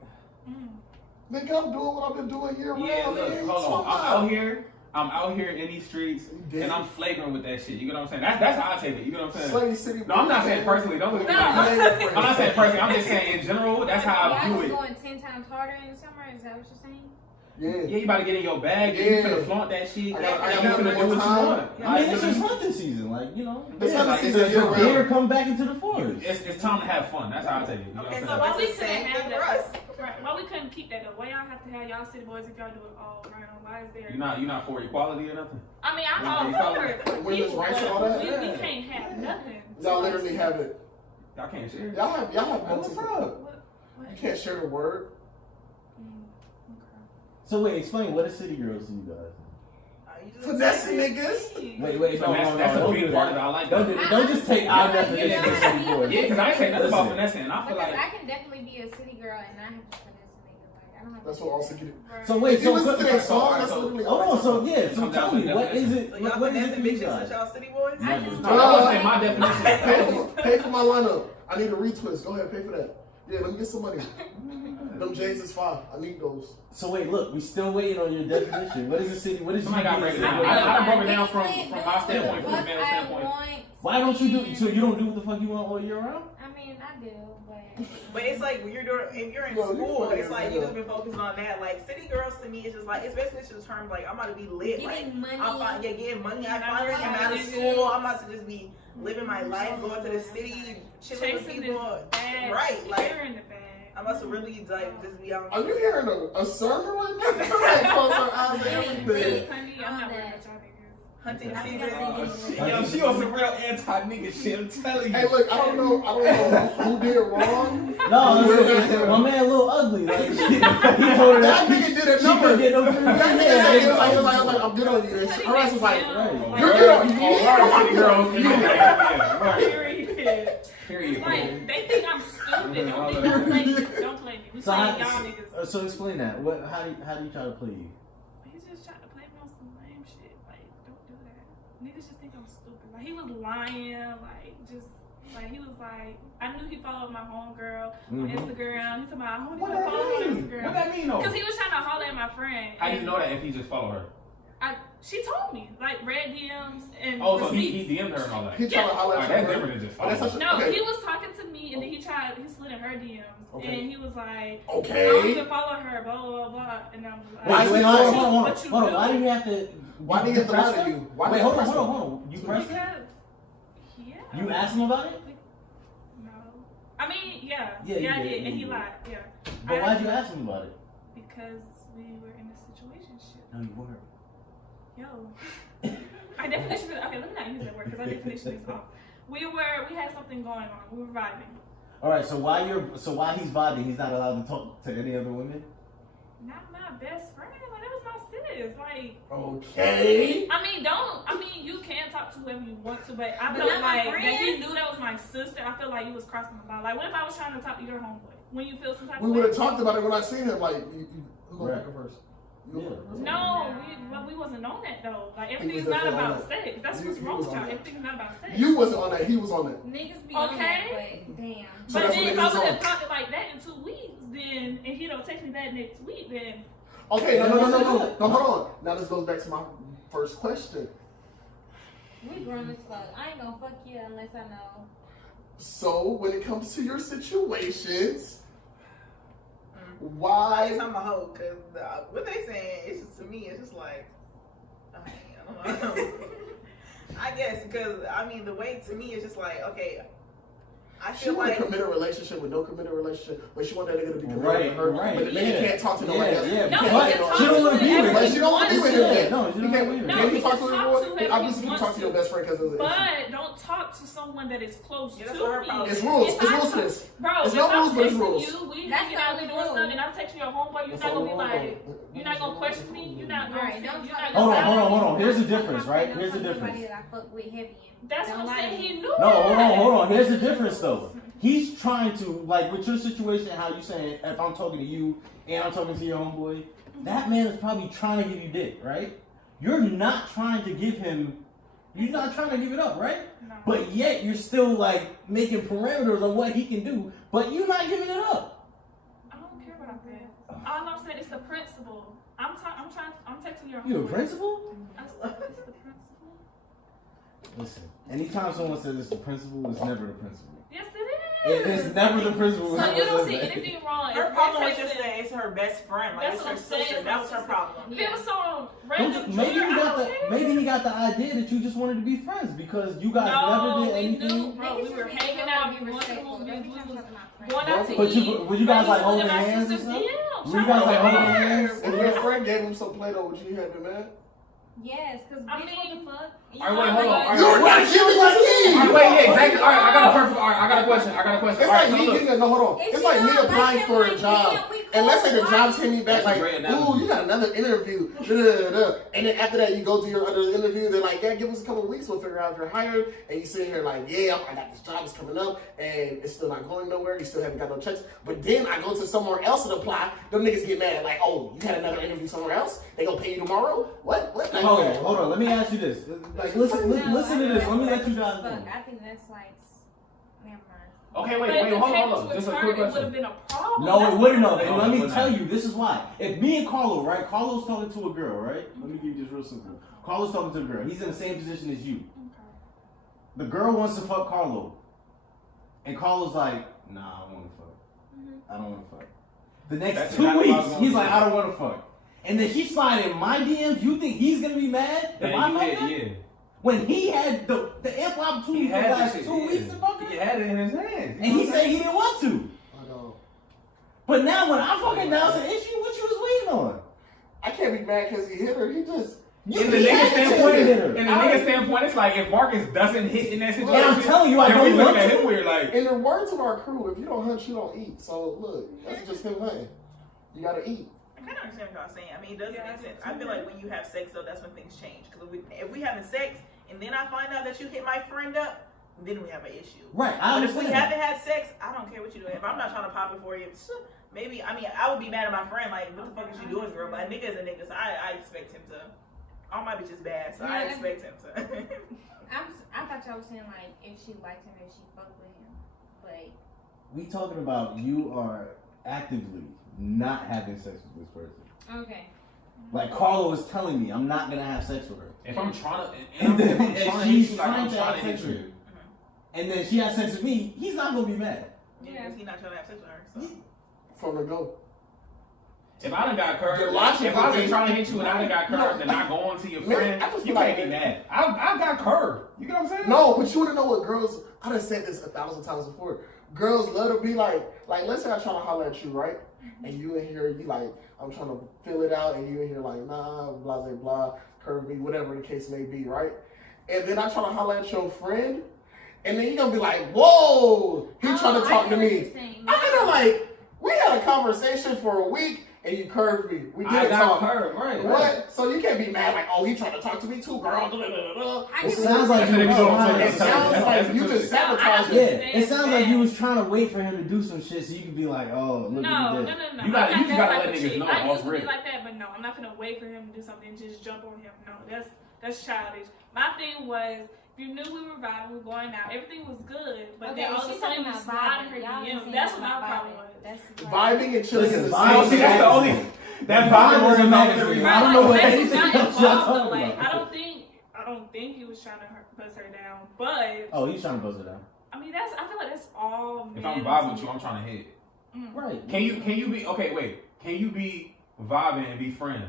Nigga, I'm doing what I've been doing year round. Yeah, look, nigga. hold on. It's I'm out here in these streets, You and I'm flagrant with that shit. You get what I'm saying? That's how I take it. You get what I'm saying? Slutty city. No, I'm not saying personally. Don't get me No. wrong. I'm not saying personally. I'm just saying in general. That's how I Y'all view just it. going 10 times harder in the summer? Is that what you're saying? Yeah. Yeah, you about to get in your bag. Yeah. You Yeah. finna flaunt that shit. I got you finna do what you time. want. I mean, it's just hunting season, like It's Yeah, hunting like, season the year round. deer come back into the forest. It's time to have fun. That's how I take it. You know Okay, what so I'm why saying? we saying have thing that? for us? Right. Why we couldn't keep that though? Why y'all have to have y'all city boys if y'all do it all right on? Why is there? You're not for equality or nothing. I mean, I'm Yeah, all you for follow it. that. For Women's people, rights and all but that? we Yeah. can't have nothing. Y'all literally have it. Y'all can't share. Y'all have What's multiple. up? What? You can't share the word. Okay. So wait, explain what is city girls to you guys? You just Finessing niggas. Wait, That's a don't big do part that. of it. I like Don't, that. don't just take our definition of city Yeah, boys. Yeah, because I ain't saying nothing about Listen. finessing. I feel Because like I can definitely be a city girl and not have to finesse a nigga. Like, I don't have That's to what do also that. get it. Right. So wait, If you listen to so that song, alright, that's so- literally hold on, so yeah, so Come down tell to me, the what is definition. it? So y'all What is it finessing for you bitches guys? with y'all city boys? I just no, that wasn't my definition. Pay for my lineup. I need a retwist. Go ahead, pay for that. Yeah, let me get some money. Them J's is fine. I need those. So wait, look, we still waiting on your definition. What is the city? What is Somebody got to break it down. city? I broke it down from can't my do standpoint, from the what male I standpoint. want. Why don't you do? So you don't do what the fuck you want all year round? I mean, I do, but. But it's like when you're doing, if you're in No, you school, funny it's as like hell. you just been focusing on that. Like city girls to me, it's just like, especially in terms like I'm about to be lit. Getting Like money. getting money. I Not finally am out of really school. I'm about to just be living my life, going to the city, chilling with Chasing this people. bag. Right, like Here in the bag. I'm about to really like just be on. Are you hearing a sermon right now? Like, close our eyes to everything. Honey, I'm not worried about y'all niggas. hunting I think season? I think Yo, she on some real anti-nigga shit, I'm telling you. Hey, look, I don't know who did wrong. No, listen, my man a little ugly. Like he told her That that nigga did a she number. couldn't get no free That nigga yeah, said, he was like, I'm good on you. And her ass was like, Right. you're good on you. City girls, yeah, right. Period. Period. It's like, they think I'm stupid. Don't think I'm playing. Don't play me. We So, playing y'all niggas. so explain that. What? How do you try to play you? He's just trying to play me on some lame shit. Like, don't do that. Niggas just think I'm stupid. Like, he was lying. He was like, I knew he followed my homegirl on Instagram. He told me, I don't What even that follow her on mean? Instagram. What that mean though? Because he was trying to holler at my friend. How do you know that if he just follow her? She told me, like, red DMs and Oh, so receipts. he DM'd her and all that. He tried to holler Like, at that's her. different than just Oh, that's follow. such a- No, okay. he was talking to me, and then he slid in her DMs, Okay. and he was like, I don't Okay. even follow her, blah blah blah, and I'm like, Why is Wait, he hold on, lying? hold on, What you hold on. do? Why do you have to? Why did he have to press lie to her? you? Why Wait, did hold he on, press hold on, her? hold on. You pressed her? Because, yeah. You asked him about it? No. I mean, yeah. Yeah, you I did, did, you and he did. lied, yeah. But why'd you ask him about it? Because we were in a situationship. No, you weren't. Yo. Our definition is, okay, let me not use that word, because our definition is off. We had something going on. We were vibing. All right. So while he's vibing, he's not allowed to talk to any other women. Not my best friend. Like, that was my sis. is. Like, Okay. You can talk to whoever you want to, but I But felt not my like that he friend. knew that was my sister. I feel like you was crossing the line. Like, what if I was trying to talk to your homeboy? When you feel some type We of would way? have talked about it when I seen him. Like, who gonna Right. fuck her first? No, we wasn't on that though. Like, everything's was not definitely on about that. sex. That's He what's wrong was with on y'all. that. Everything's not about sex. You wasn't on that. He was on that. Niggas be on Okay. that, but damn. So But that's then what if niggas I is would on. have talked it like that in 2 weeks, then if he don't text me back next week, then Okay, no, hold on. Now this goes back to my first question. We grown as fuck. I ain't gonna fuck you unless I know. So when it comes to your situations, I why? guess I'm a hoe because what they saying is just, to me, it's just like, I don't know. I guess because the way to me it's just like, okay, I She feel want a like committed relationship with no committed relationship, but she want that nigga to be committed Right, to her. right, But the nigga yeah. can't talk to nobody else. Yeah, He No, can't he talk can to talk she don't to want to be whoever with But him. she don't want to be with him. Yeah, Then. no, she You don't can't. want to be with No, Can him. you he talk can to talk her? to whoever Obviously, he you wants talk to your to. best friend because it's an issue. But don't talk to someone that is close Yeah, to that's what her me. problem It's rules. If It's I rules to talk- this. Bro, It's if no I'm rules, but it's texting rules. you, we That's hanging out, we the doing rule. stuff, and I'm texting your homeboy, you're That's not all gonna be wrong, like, though. you're not gonna question me, you're not gonna Alright, you're don't not talk gonna Hold on. about Here's the Don't difference, talk right? about Here's the nobody difference. that I fuck with heavy in. That's Don't what I'm lie to saying. me. He knew No, that. hold on. Here's the difference, though. He's trying to, like, with your situation, how you saying, if I'm talking to you and I'm talking to your homeboy, that man is probably trying to give you dick, right? You're not trying to give him, you're not trying to give it up, right? No. But yet you're still, like, making parameters on what he can do, but you're not giving it up. I don't care about that. All I'm saying is the principle. I'm texting your You a homeboy. principal? I said it's the principle. Listen, anytime someone says it's the principal, it's never the principal. Yes, it is. It's never the principal. So you don't see anything wrong. her If problem you're was just texting- that it's her best friend, like That's it's what her I'm saying, sister. it's That my was her sister. problem. If it was some Don't random you- maybe junior, he I got don't the care. maybe he got the idea that you just wanted to be friends because you guys No, never did we anything. knew, bro. Niggas We just were be hanging trying out. to be We went to respectful. movies. Don't be We trying to was talk to my friend. going out to But eat. were you guys But like he's holding in my hands and sister's stuff? DM. Were you guys like holding hands? If your friend gave him some Play-Doh, would you have been mad? Yes, because I bitch, mean- what the fuck? All right, wait, hold on. All right, You're not giving All me. right, wait, yeah, exactly. All right, I got a perfect. All right, I got a question. It's All right, like so me look. getting no, hold on. If It's you like me don't applying like for him, a job, like, we and let's say the cool, job's why? hitting me back That's a like, great ooh, analogy. you got another interview, and then after that you go to your other interview. They're like, yeah, give us a couple of weeks, we'll figure out if you're hired. And you sit here like, yeah, I got this job that's coming up, and it's still not going nowhere. You still haven't got no checks. But then I go to somewhere else and apply. Them niggas get mad like, oh, you had another interview somewhere else? They gonna pay you tomorrow? What? Like, Hold on. Let me ask you this. Like, listen to this. Let me let you guys Fuck, know. I think that's like, never mind. Okay, But wait, if the hold text on. was Just a turned, quick it would have question. been a problem. No, That's it wouldn't what I'm have. And No, let it me wouldn't tell have. you, this is why. If me and Carlo, right? Carlo's talking to a girl, right? Let me give you this real simple. Carlo's talking to a girl. He's in the same position as you. The girl wants to fuck Carlo. And Carlo's like, nah, I don't want to fuck. I don't want to fuck. The next That's 2 exactly what I was weeks, gonna he's like, say. I don't want to fuck. And then she slide in my DMs. You think he's going to be mad if I fuck her? Yeah. When he had the ample opportunity He for the had last this 2 shit, weeks to fuck her? He had it in his hands. And he said he didn't want to. I know. But now when I fucking announce an issue, what you was waiting on? I can't be mad because he hit her. He just. In the he nigga had the chance to hit standpoint, her. in the nigga standpoint, it's like if Marcus doesn't hit in that situation, And I'm telling you, I then we don't looking want at to. him weird like. In the words of our crew, if you don't hunt, you don't eat. So look, that's just him hunting. You gotta eat. I kind of understand what y'all saying. I mean, it doesn't Yeah, make sense. I I feel like when you have sex, though, that's when things change. Because if we having sex and then I find out that you hit my friend up, then we have an issue. Right, I But if we understand. haven't had sex, I don't care what you're doing. If I'm not trying to pop it for you, maybe, I mean, I would be mad at my friend, like, what the fuck is you doing, girl? But a nigga is a nigga, so I expect him to. All my bitches bad, so I Yeah. expect him to. I thought y'all was saying like if she liked him, if she fucked with him, but We talking about you are actively not having sex with this person. okay. Like Carlo is telling me, I'm not gonna have sex with her. If I'm trying to, And if then I'm if trying to she's hit you, like I'm trying to trying have to hit sex with you. you, and then she has sex with me, he's not gonna be mad. Yeah, because he's not trying to have sex with her, so. From the go. If I done got curved, The logical if I've been thing- trying to hit you and I done got curved No, and not going to your man, friend, I just you feel can't like- be mad. I got curved. You get what I'm saying? No, but you wanna know what girls? I done said this 1,000 times before. Girls love to be like let's say I'm trying to holler at you, right? And you in here, you like, I'm trying to fill it out, and you in here like, nah, blah blah blah, curve me, whatever the case may be, right? And then I try to holler at your friend, and then you gonna be like, whoa, he trying to talk to me. I'm gonna like, we had a conversation for a week, and you curved me. We I didn't got talk. curved, right? What? So you can't be mad like, oh, he trying to talk to me too, girl. It sounds like you It was sounds like you just sabotaged Yeah, it. it sounds like you was trying to wait for him to do some shit so you could be like, oh, look No. what he did. You gotta I'm not let that type of niggas chick. know I used to already. be like that, but no, I'm not gonna wait for him to do something and just jump on him. No, that's childish. My thing was, you knew we were vibing, we were going out, everything was good, but Okay, then all of a she's sudden talking you about slide in her vibing. Y'all DM. saying That's what about my problem vibing. was. That's like, Vibing and chilling Listen, is the vibing- same. See, that's the only. That vibe Vibing word is is not amazing. the reason. I don't know what Sex anything is not else y'all involved, though. talking Like, about. I don't think he was trying to bust her down, but Oh, he's trying to buzz it down. I mean, I feel like that's all men. If I'm vibing with you, I'm trying to hit. Right. Can you be okay? Wait, can you be vibing and be friends?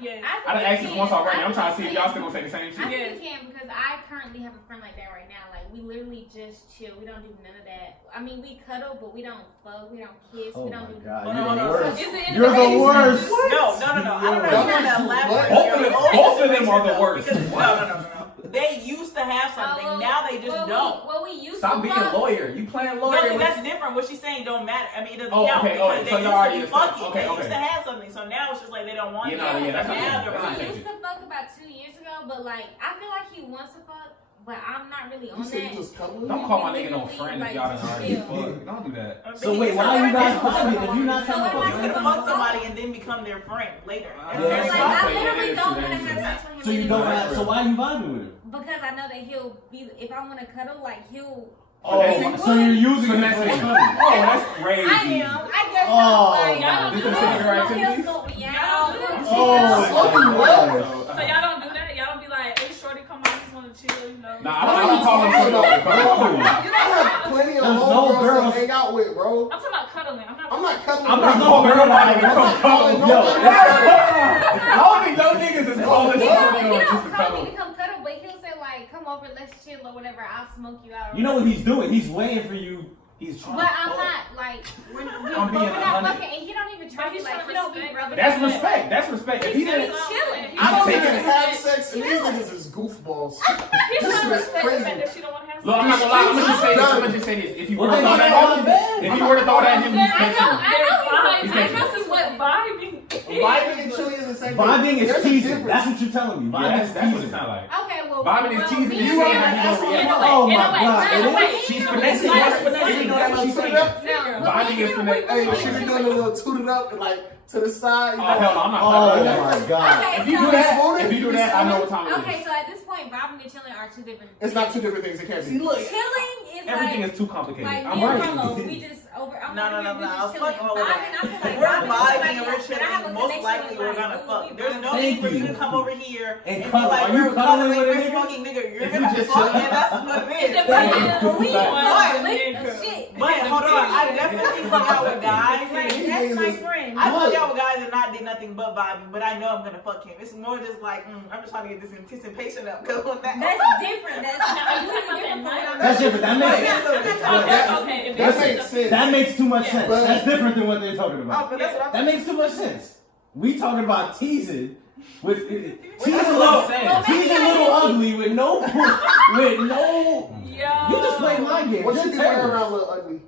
Yes. I done asked this once already. I'm trying to see if y'all still gonna say the same I shit. think we can because I currently have a friend like that right now. Like we literally just chill. We don't do none of that. I mean, we cuddle, but we don't fuck. We don't kiss. Oh we my don't do. God, Hold you're on, the hold on. worst. Is it in You're the the worst. No. I don't know. You gotta elaborate. Both of them are the worst. Because, no. They used to have something. Now they just don't. Well, we used Stop to being fuck. a lawyer. You playing No, lawyer. because that's different. What she's saying don't matter. I mean, it doesn't Oh, count okay, because so they y'all used already to be established- fucking. okay, They used okay. to have something. So now it's just like they don't want it. Yeah, no, yeah, that's So not- now they're that's not like, We used to fuck about 2 years ago, but like I feel like he wants to fuck, but I'm not really on You said that. you just cuddling? Don't call my nigga no friend if Like, y'all done just already chill. fucked. Don't do that. So wait, why are you guys vibing if you're not So trying to am I You fuck? could supposed fuck to somebody and then become their friend later. That's Yeah. very Like That's possible. I literally Yeah, don't yeah, want to yeah. have sex with him So you anymore. don't have. So why are you vibing with him? Because I know that he'll be. If I want to cuddle, like he'll. Oh, so you're using him for Finessing. fun. Oh, that's crazy. I am. I guess Oh, so. Like, y'all don't he'll do that. smoke- Activities? he'll smoke me Y'all out. don't do that. Oh, Fucking my what? God. So y'all don't do that? Y'all don't be like, hey, shorty, come on, I just want to chill, you know? Nah, I don't call him Bro, no. I have plenty of There's no homegirls girls. to hang out with, bro. I'm talking about cuddling. I'm not cuddling. I'm not with calling you. nobody to I'm come not calling cuddle. nobody. I don't think no niggas is calling He somebody don't on just to call me cuddle. to come cuddle, but he'll say like, "Come over, let's chill or whatever. I'll smoke you out." or You know what whatever. he's doing? He's waiting for you. He's trying. But to I'm fuck. not like we're I'm but being we're not 100. fucking, and he don't even try But me he's like trying he to don't be respect. rubbing. That's my respect. That's respect. If he He's didn't, just chilling. I'm He's taking just- have sex, and these niggas is goofballs. He's trying to This is respect the crazy. fact that she don't want to have sex. look, I'm not gonna lie. I'm gonna just say this. If you were Well, to they throw got that all at bad. him, if you were to throw that at him, he's I know, catching. I know. This is what vibing is. Vibing and chilling is the same thing. Vibing is There's a teasing. difference. That's what you're telling me. Yeah, Vibing that's is what it teasing. sounds like. Okay, well, Vibing is teasing me you and right. him- That's what- Oh my God! no, It is? wait, She's no, finessing. wait, That's wait, finessing. You know That's that what she's little saying. tooted up? No, Vibing is finessing. Hey, she be doing a little tooted up and like to the side. Oh hell no, I'm not. Oh doing that. my God! Okay, If you so- do that, if you do that, I know what time it Okay, is. so at this point, vibing and chilling are two different. It's not two different things. It can't See, be. look. Chilling is Everything like. is too complicated. Like I'm me and right. Carlo, we just over. I'm No. over here, we just chilling. Fuck all of Vibing, I that. feel like We're vibing is vibing somebody and we're else that I have a chilling. Most connection likely with, we're like, gonna ooh, fuck. we There's vibing. no Thank need for you you. to come over here And and be cuddle. like, Are you we're cuddling cuddling, with a we're nigga? smoking, nigga. You're If you gonna just fuck, chill- and that's what it is. If But Yeah. we But- shit. But hold on, I definitely hung out with guys. Like, that's my friend. I hung out with guys and not did nothing but vibing, but I know I'm gonna fuck him. It's more just like, I'm just trying to get this anticipation up. Cause on that, That's different. That's completely different from what I'm That's different. That makes Yeah. sense. Okay, if That it's- makes sense. That makes too much sense. But- That's different than what they're talking Oh, about. but that's what I'm That makes too much sense. We talking about teasing with teasing That's a what I'm little, saying. teasing a little ugly with no with no. Yo. You just played my game. What You're you be wearing terrible. around Little Ugly?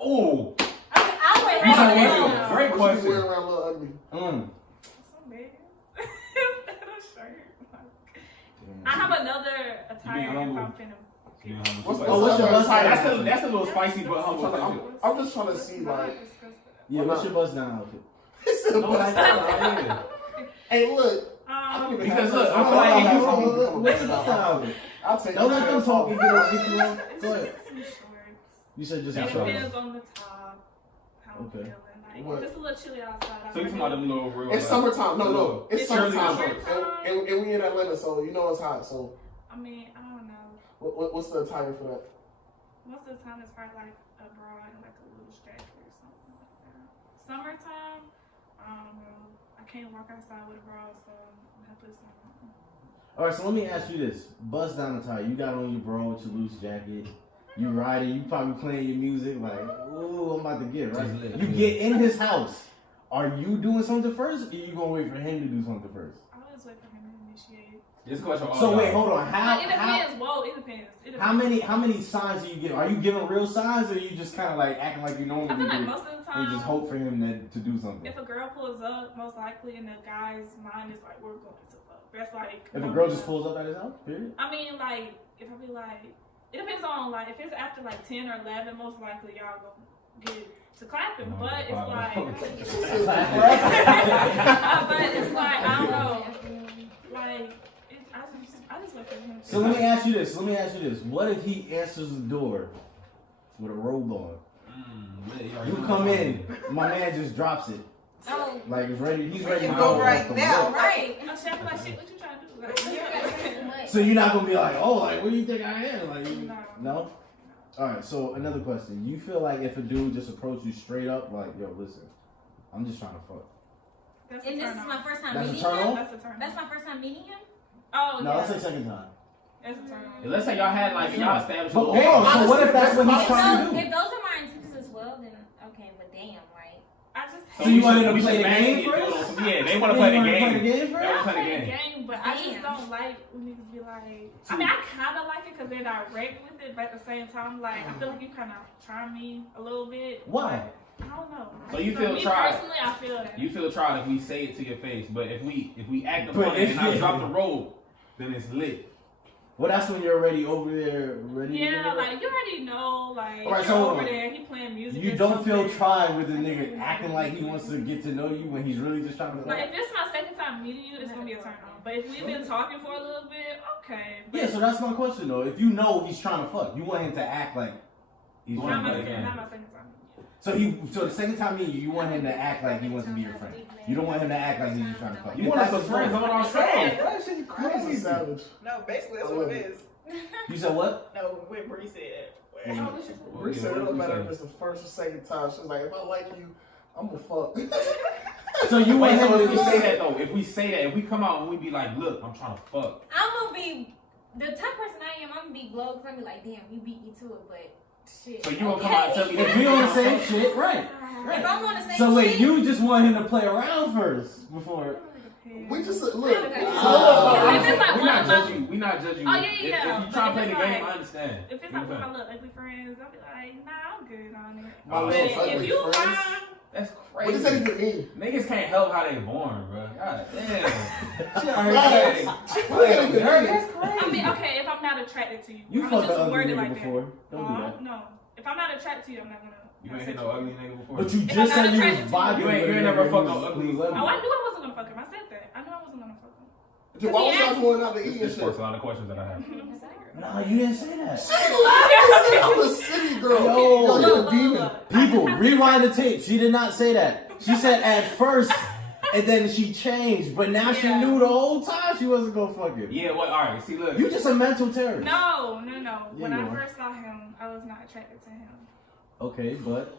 Oh, I'll wear You that. know what? Great What you be question. wearing around Little Ugly? Some babies. Instead of shirt. I have another attire if humble. I'm finna. What's what's your bus type? That's a little spicy, but humble. I'm just trying to see like. Yeah, what's your bust down outfit? It's a No, bust. that's not Hey, look. I don't even Because have look, to- I feel like if you- What's your bust down outfit? I'll take Don't let it. them talk and get on. Go ahead. Some shorts. You said just It a short. depends on the top. How I'm Okay. feeling. Like, What? if it's a little chilly outside. So you talking about them little real? It's summertime. No. It's It's summertime. summertime. And we in Atlanta, so you know it's hot. So I mean, I don't know. what's the attire for that? Most of the time, it's probably like a bra and like a loose jacket or something like that. Summertime, I don't know. I can't walk outside with a bra, so I have to put something on. All right, so let me ask you this: bust down attire. You got on your bra with your loose jacket. You riding. You probably playing your music like, ooh, I'm about to get right. Just lit. You get in his house. Are you doing something first, or you gonna wait for him to do something first? I always wait for him to initiate. This question. So wait, hold on. It depends. Whoa, it depends. How many signs do you give? Are you giving real signs, or are you just kind of like acting like you normally I feel like do? most of the time, And just hope for him to do something. if a girl pulls up, most likely in the guy's mind is like, we're going to fuck. That's like. If a girl just pulls up at his house, period. I mean, like, if I be like, it depends on, like, if it's after like 10 or 11, most likely y'all gonna get to clapping. But it's like, but it's like, I don't know, like. I just went for him. So let me ask you this. What if he answers the door with a robe on? You come in, my man just drops it. Oh. Like it's ready. He's ready to go right now. Right. I'm saying, like, shit, what you trying to do? Like, So you're not gonna be like, oh, like, what do you think I am? Like, No. no? All right. So another question. You feel like if a dude just approached you straight up, like, yo, listen, I'm just trying to fuck. And this is my first time That's a meeting turn him? on? That's a turn. That's my first time meeting him? Oh, No, yeah. let's say second time. That's a turn on. Let's say y'all had like y'all established. But hold on. So what if that's what he's trying to So do? if those are my intentions as well, then okay, but damn, right? I just So you want him to we play should the match game it, first? Yeah, they want to play the game. Play the game They first? want to play the play the game. game, but I just Damn. don't like when niggas be like. I mean, I kind of like it because they're direct with it, but at the same time, like I feel like you kind of try me a little bit. Why? I don't know. So you feel me tried. personally, I feel that. You feel tried if we say it to your face, but if we act But upon if it and I you- drop the robe, then it's lit. Well, that's when you're already over there, ready. to Yeah, get it. like you already know, like Alright, if so you're hold over on. there, he playing music. You or don't feel something. tried with the nigga acting like he wants to get to know you when he's really just trying to. Like if it's my second time meeting you, it's gonna be a turn on. But if we've been talking for a little bit, okay. But Yeah, so that's my question though. If you know he's trying to fuck, you want him to act like he's Not trying not to my, fuck. again. not my second time. So the second time you want him to act like he wants to be your friend. You don't want him to act like he's just trying to fuck. You want us to friends on our show. That shit crazy savage. No, basically that's what it is. You said what? No, what Bree said. Bree said it don't matter if it's the first or second time. She's like, if I like you, I'm gonna fuck. So you want Wait, him so to if we say that though, if we say that, if we come out and we be like, look, I'm trying to fuck. I'm gonna be the type of person I am. I'm gonna be glowed because I'm gonna be like, damn, you beat me to it, but shit. So you gonna come out and tell me If we on the same shit, right? If I'm on the same So wait, shit, you just want him to play around first before. We just look. If it's like we one not of my- judge you. We not judge you. Oh, yeah. If you try to But play if the it's game, like- I understand. If it's like one of my little ugly friends, I'll be like, nah, I'm good on it. My Oh, But little if ugly you friends. fine, That's What does that crazy. even mean? Niggas can't help how they born, bro. God damn. What That's does that even mean? I mean, okay, if I'm not attracted to you, You I'm fucked just an ugly word it nigga like before. that. Don't do that. No, if I'm not attracted to you, I'm not gonna. You ain't hit no ugly nigga before. But you If just I'm said not you was attracted to you. vibing. You with ain't a never nigga fucked who no was ugly. ugly. Oh, I knew I wasn't gonna fuck him. I said that. I knew I wasn't gonna fuck him. Dude, why was y'all going out to eat and This shit? sparks a lot of questions that I have. Nah, you didn't say that. I'm a city girl. Yo. You're a demon. People, rewind the tape. She did not say that. She said at first, and then she changed. But now she Yeah. knew the whole time she wasn't gonna fuck it. Yeah, well, alright, see, look. You just a mental terrorist. No. When you I are. first saw him, I was not attracted to him. Okay, but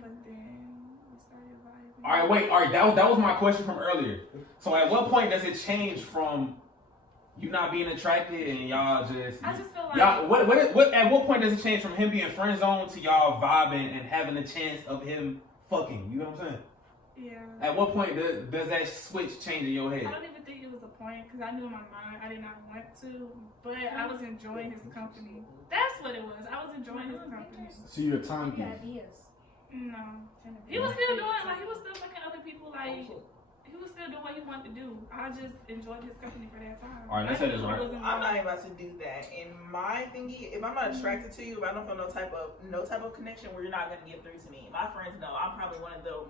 But then we started vibing. Alright, wait, alright, that was my question from earlier. So at what point does it change from you not being attracted and y'all just I just feel like y'all what at what point does it change from him being friend zone to y'all vibing and having a chance of him fucking? You know what I'm saying? yeah. At what point does that switch change in your head? I don't even think it was a point because I knew in my mind I did not want to, but I was enjoying his company. That's what it was. I was enjoying his company. so you're a time Good thief. ideas. No, he was still doing he was still fucking other people he was still doing what he wanted to do. I just enjoyed his company for that time. All right, let's say this, right? I'm not even about to do that. In my thingy, if I'm not attracted to you, if I don't feel no type of connection where you're not gonna get through to me. My friends know I'm probably one of the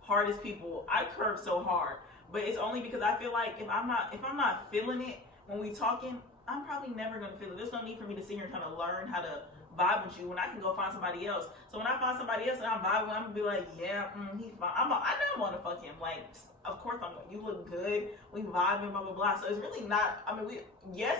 hardest people. I curve so hard, but it's only because I feel like if I'm not feeling it when we talking, I'm probably never gonna feel it. There's no need for me to sit here and trying to learn how to vibe with you when I can go find somebody else. So when I find somebody else and I'm vibing, I'm gonna be like, yeah, he's fine. I know I want to fuck him. Like, of course you look good. We vibing, blah blah blah. So it's really not. I mean,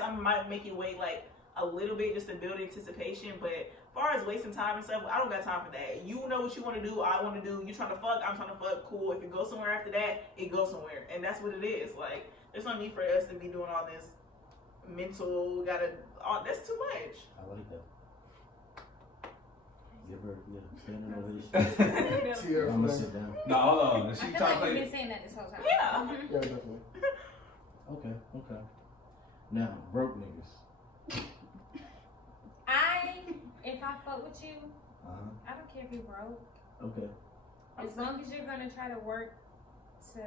I might make you wait like a little bit just to build anticipation, but as far as wasting time and stuff, I don't got time for that. You know what you want to do. I want to do. You trying to fuck. I'm trying to fuck. Cool. If it goes somewhere after that, it goes somewhere, and that's what it is. Like, there's no need for us to be doing all this mental. That's too much. I like that. Give her, standing ovation. Tear I'm gonna for sit down. No, hold on. I She feel trying to like you've play. been saying that this whole time. Yeah. that. Yeah, definitely. Okay. Now, broke niggas. If I fuck with you, I don't care if you're broke. Okay. As long as you're gonna try to work to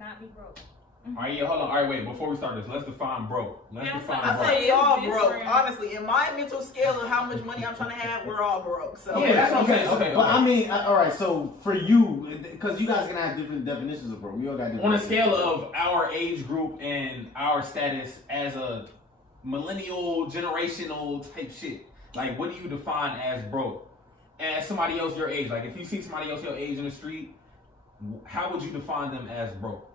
not be broke. All right, yeah, hold on. All right, wait. Before we start this, let's define broke. Yeah, I broke. say we all It's broke. different. Honestly, in my mental scale of how much money I'm trying to have, we're all broke. So Yeah, that's what I'm saying. Okay. But I mean, all right. So for you, because you guys gonna have different definitions of broke. We all got different. On a scale of our age group and our status as a millennial, generational type shit, like what do you define as broke? As somebody else your age, like if you see somebody else your age in the street, how would you define them as broke?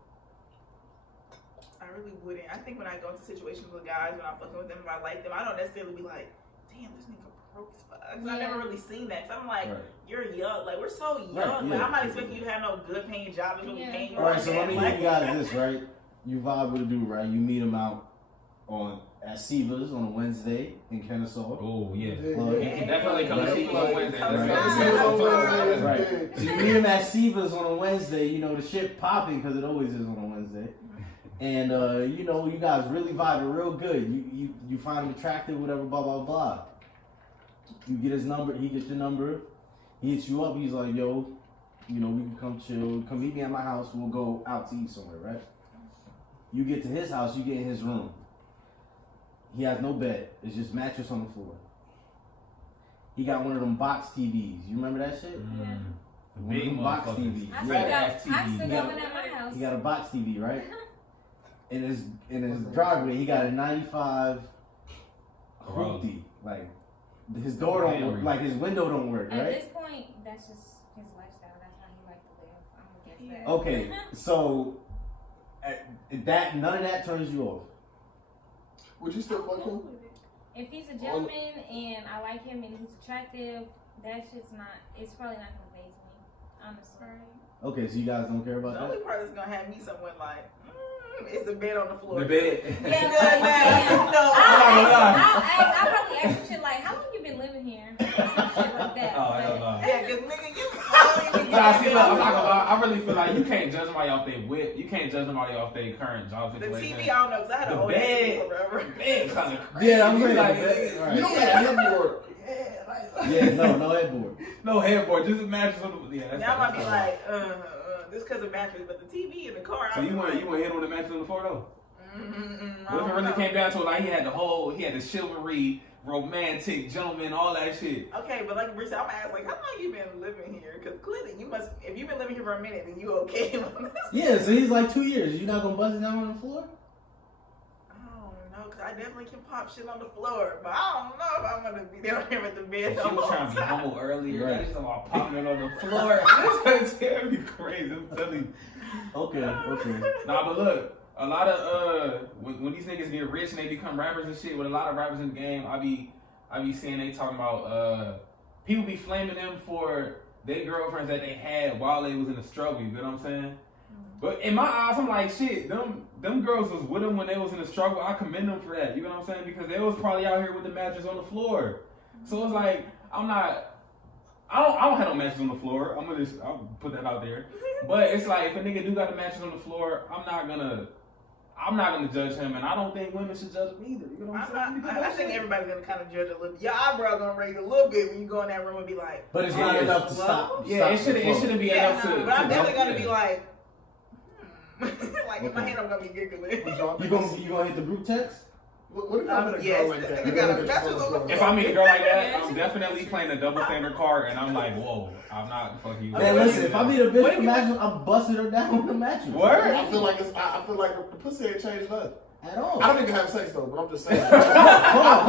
I really wouldn't. I think when I go into situations with guys, when I'm fucking with them, if I like them, I don't necessarily be like, damn, this nigga broke as fuck. 'Cause I've never really seen that. So I'm like, Right. you're young. Like, we're so young. Right, Like, yeah. I'm not expecting you to have no good paying job that's really Yeah. paying you. All right. like So that. let me give you guys this, right? You vibe with a dude, right? You meet him out at Siva's on a Wednesday in Kennesaw. Oh yeah. Well, You can definitely come Right. see me on Wednesday. Right. Right. So you meet him at Siva's on a Wednesday. You know the shit popping because it always is on a Wednesday. And you know you guys really vibing real good. You find him attractive, whatever, blah blah blah. You get his number. He gets your number. He hits you up. He's like, yo, you know we can come chill. Come meet me at my house. We'll go out to eat somewhere, right? You get to his house. You get in his room. He has no bed. It's just mattress on the floor. He got one of them box TVs. You remember that shit? Yeah. One of them box TVs. I still Yeah. got one at my house. He got a box TV, right? In his driveway, he got a 95 hoopty. Like his door don't work. Like his window don't work, At right? this point, that's just his lifestyle. That's how he likes to live. I'm gonna guess that. Okay, so that none of that turns you off. Would you still fuck him? If he's a gentleman and I like him and he's attractive, that shit's not. It's probably not gonna faze me, honestly. Okay, so you guys don't care about The that? only part that's gonna have me somewhere like, is the bed on the floor. The bed. Yeah, Good, man. No. I'll probably ask some shit like, "How long you been living here?" Or some shit like that. Oh, hell no. Yeah, cause nigga, you probably Nah, see, look, I'm not gonna lie. I really feel like you can't judge somebody off their whip. You can't judge somebody off their current job the situation. TV, I don't know, cause I had The a whole bed. forever. Man, kind of crazy. Yeah, I'm saying like, like that. You don't got a headboard. Yeah, no headboard. no headboard, just a mattress on the. Yeah, that's Now I might be that's like, this cause of mattress, but the TV in the car. So I'm you like, want hit on the mattress on the floor though? I What if it don't really know. came down to it? Like he had the chivalry, romantic, gentleman, all that shit. Okay, but like Brisa, I'm gonna ask, like, how long you been living here? Because clearly you must, if you've been living here for a minute, then you okay. Yeah, so he's like 2 years. You not gonna bust it down on the floor? I don't know, because I definitely can pop shit on the floor, but I don't know if I'm gonna be down here with the bed. She was trying to be humble earlier. Right. Right. She's about popping it on the floor. That's gonna be crazy. I'm telling you. Okay. Nah, but look, a lot of when these niggas get rich and they become rappers and shit, with a lot of rappers in the game, I be seeing they talking about people be flaming them for their girlfriends that they had while they was in the struggle. You know what I'm saying? But in my eyes, I'm like, shit, them girls was with them when they was in the struggle. I commend them for that. You know what I'm saying? Because they was probably out here with the mattress on the floor. So it's like, I don't have no mattress on the floor. I'll put that out there. But it's like, if a nigga do got a mattress on the floor, I'm not gonna judge him, and I don't think women should judge him either. You know what I'm saying? Because I think everybody's gonna kind of judge a little. Your eyebrow gonna raise a little bit when you go in that room and be like, But it's not enough to stop. Yeah, it stop the flow. shouldn't be yeah, enough to. but I'm definitely to- gonna be like, like in my head I'm gonna be giggling. You gonna hit the group text? What if I'm in a Yes, girl like this that? nigga got a mattress on the If I meet a girl like that, I'm definitely playing a double standard card, and I'm like, whoa, I'm not fucking you. Man, listen, if I meet a bitch with a mattress, I'm busting her down with the mattress. Word? I feel like the pussy ain't changed nothing. At all. I don't even have sex though, but I'm just saying. Hold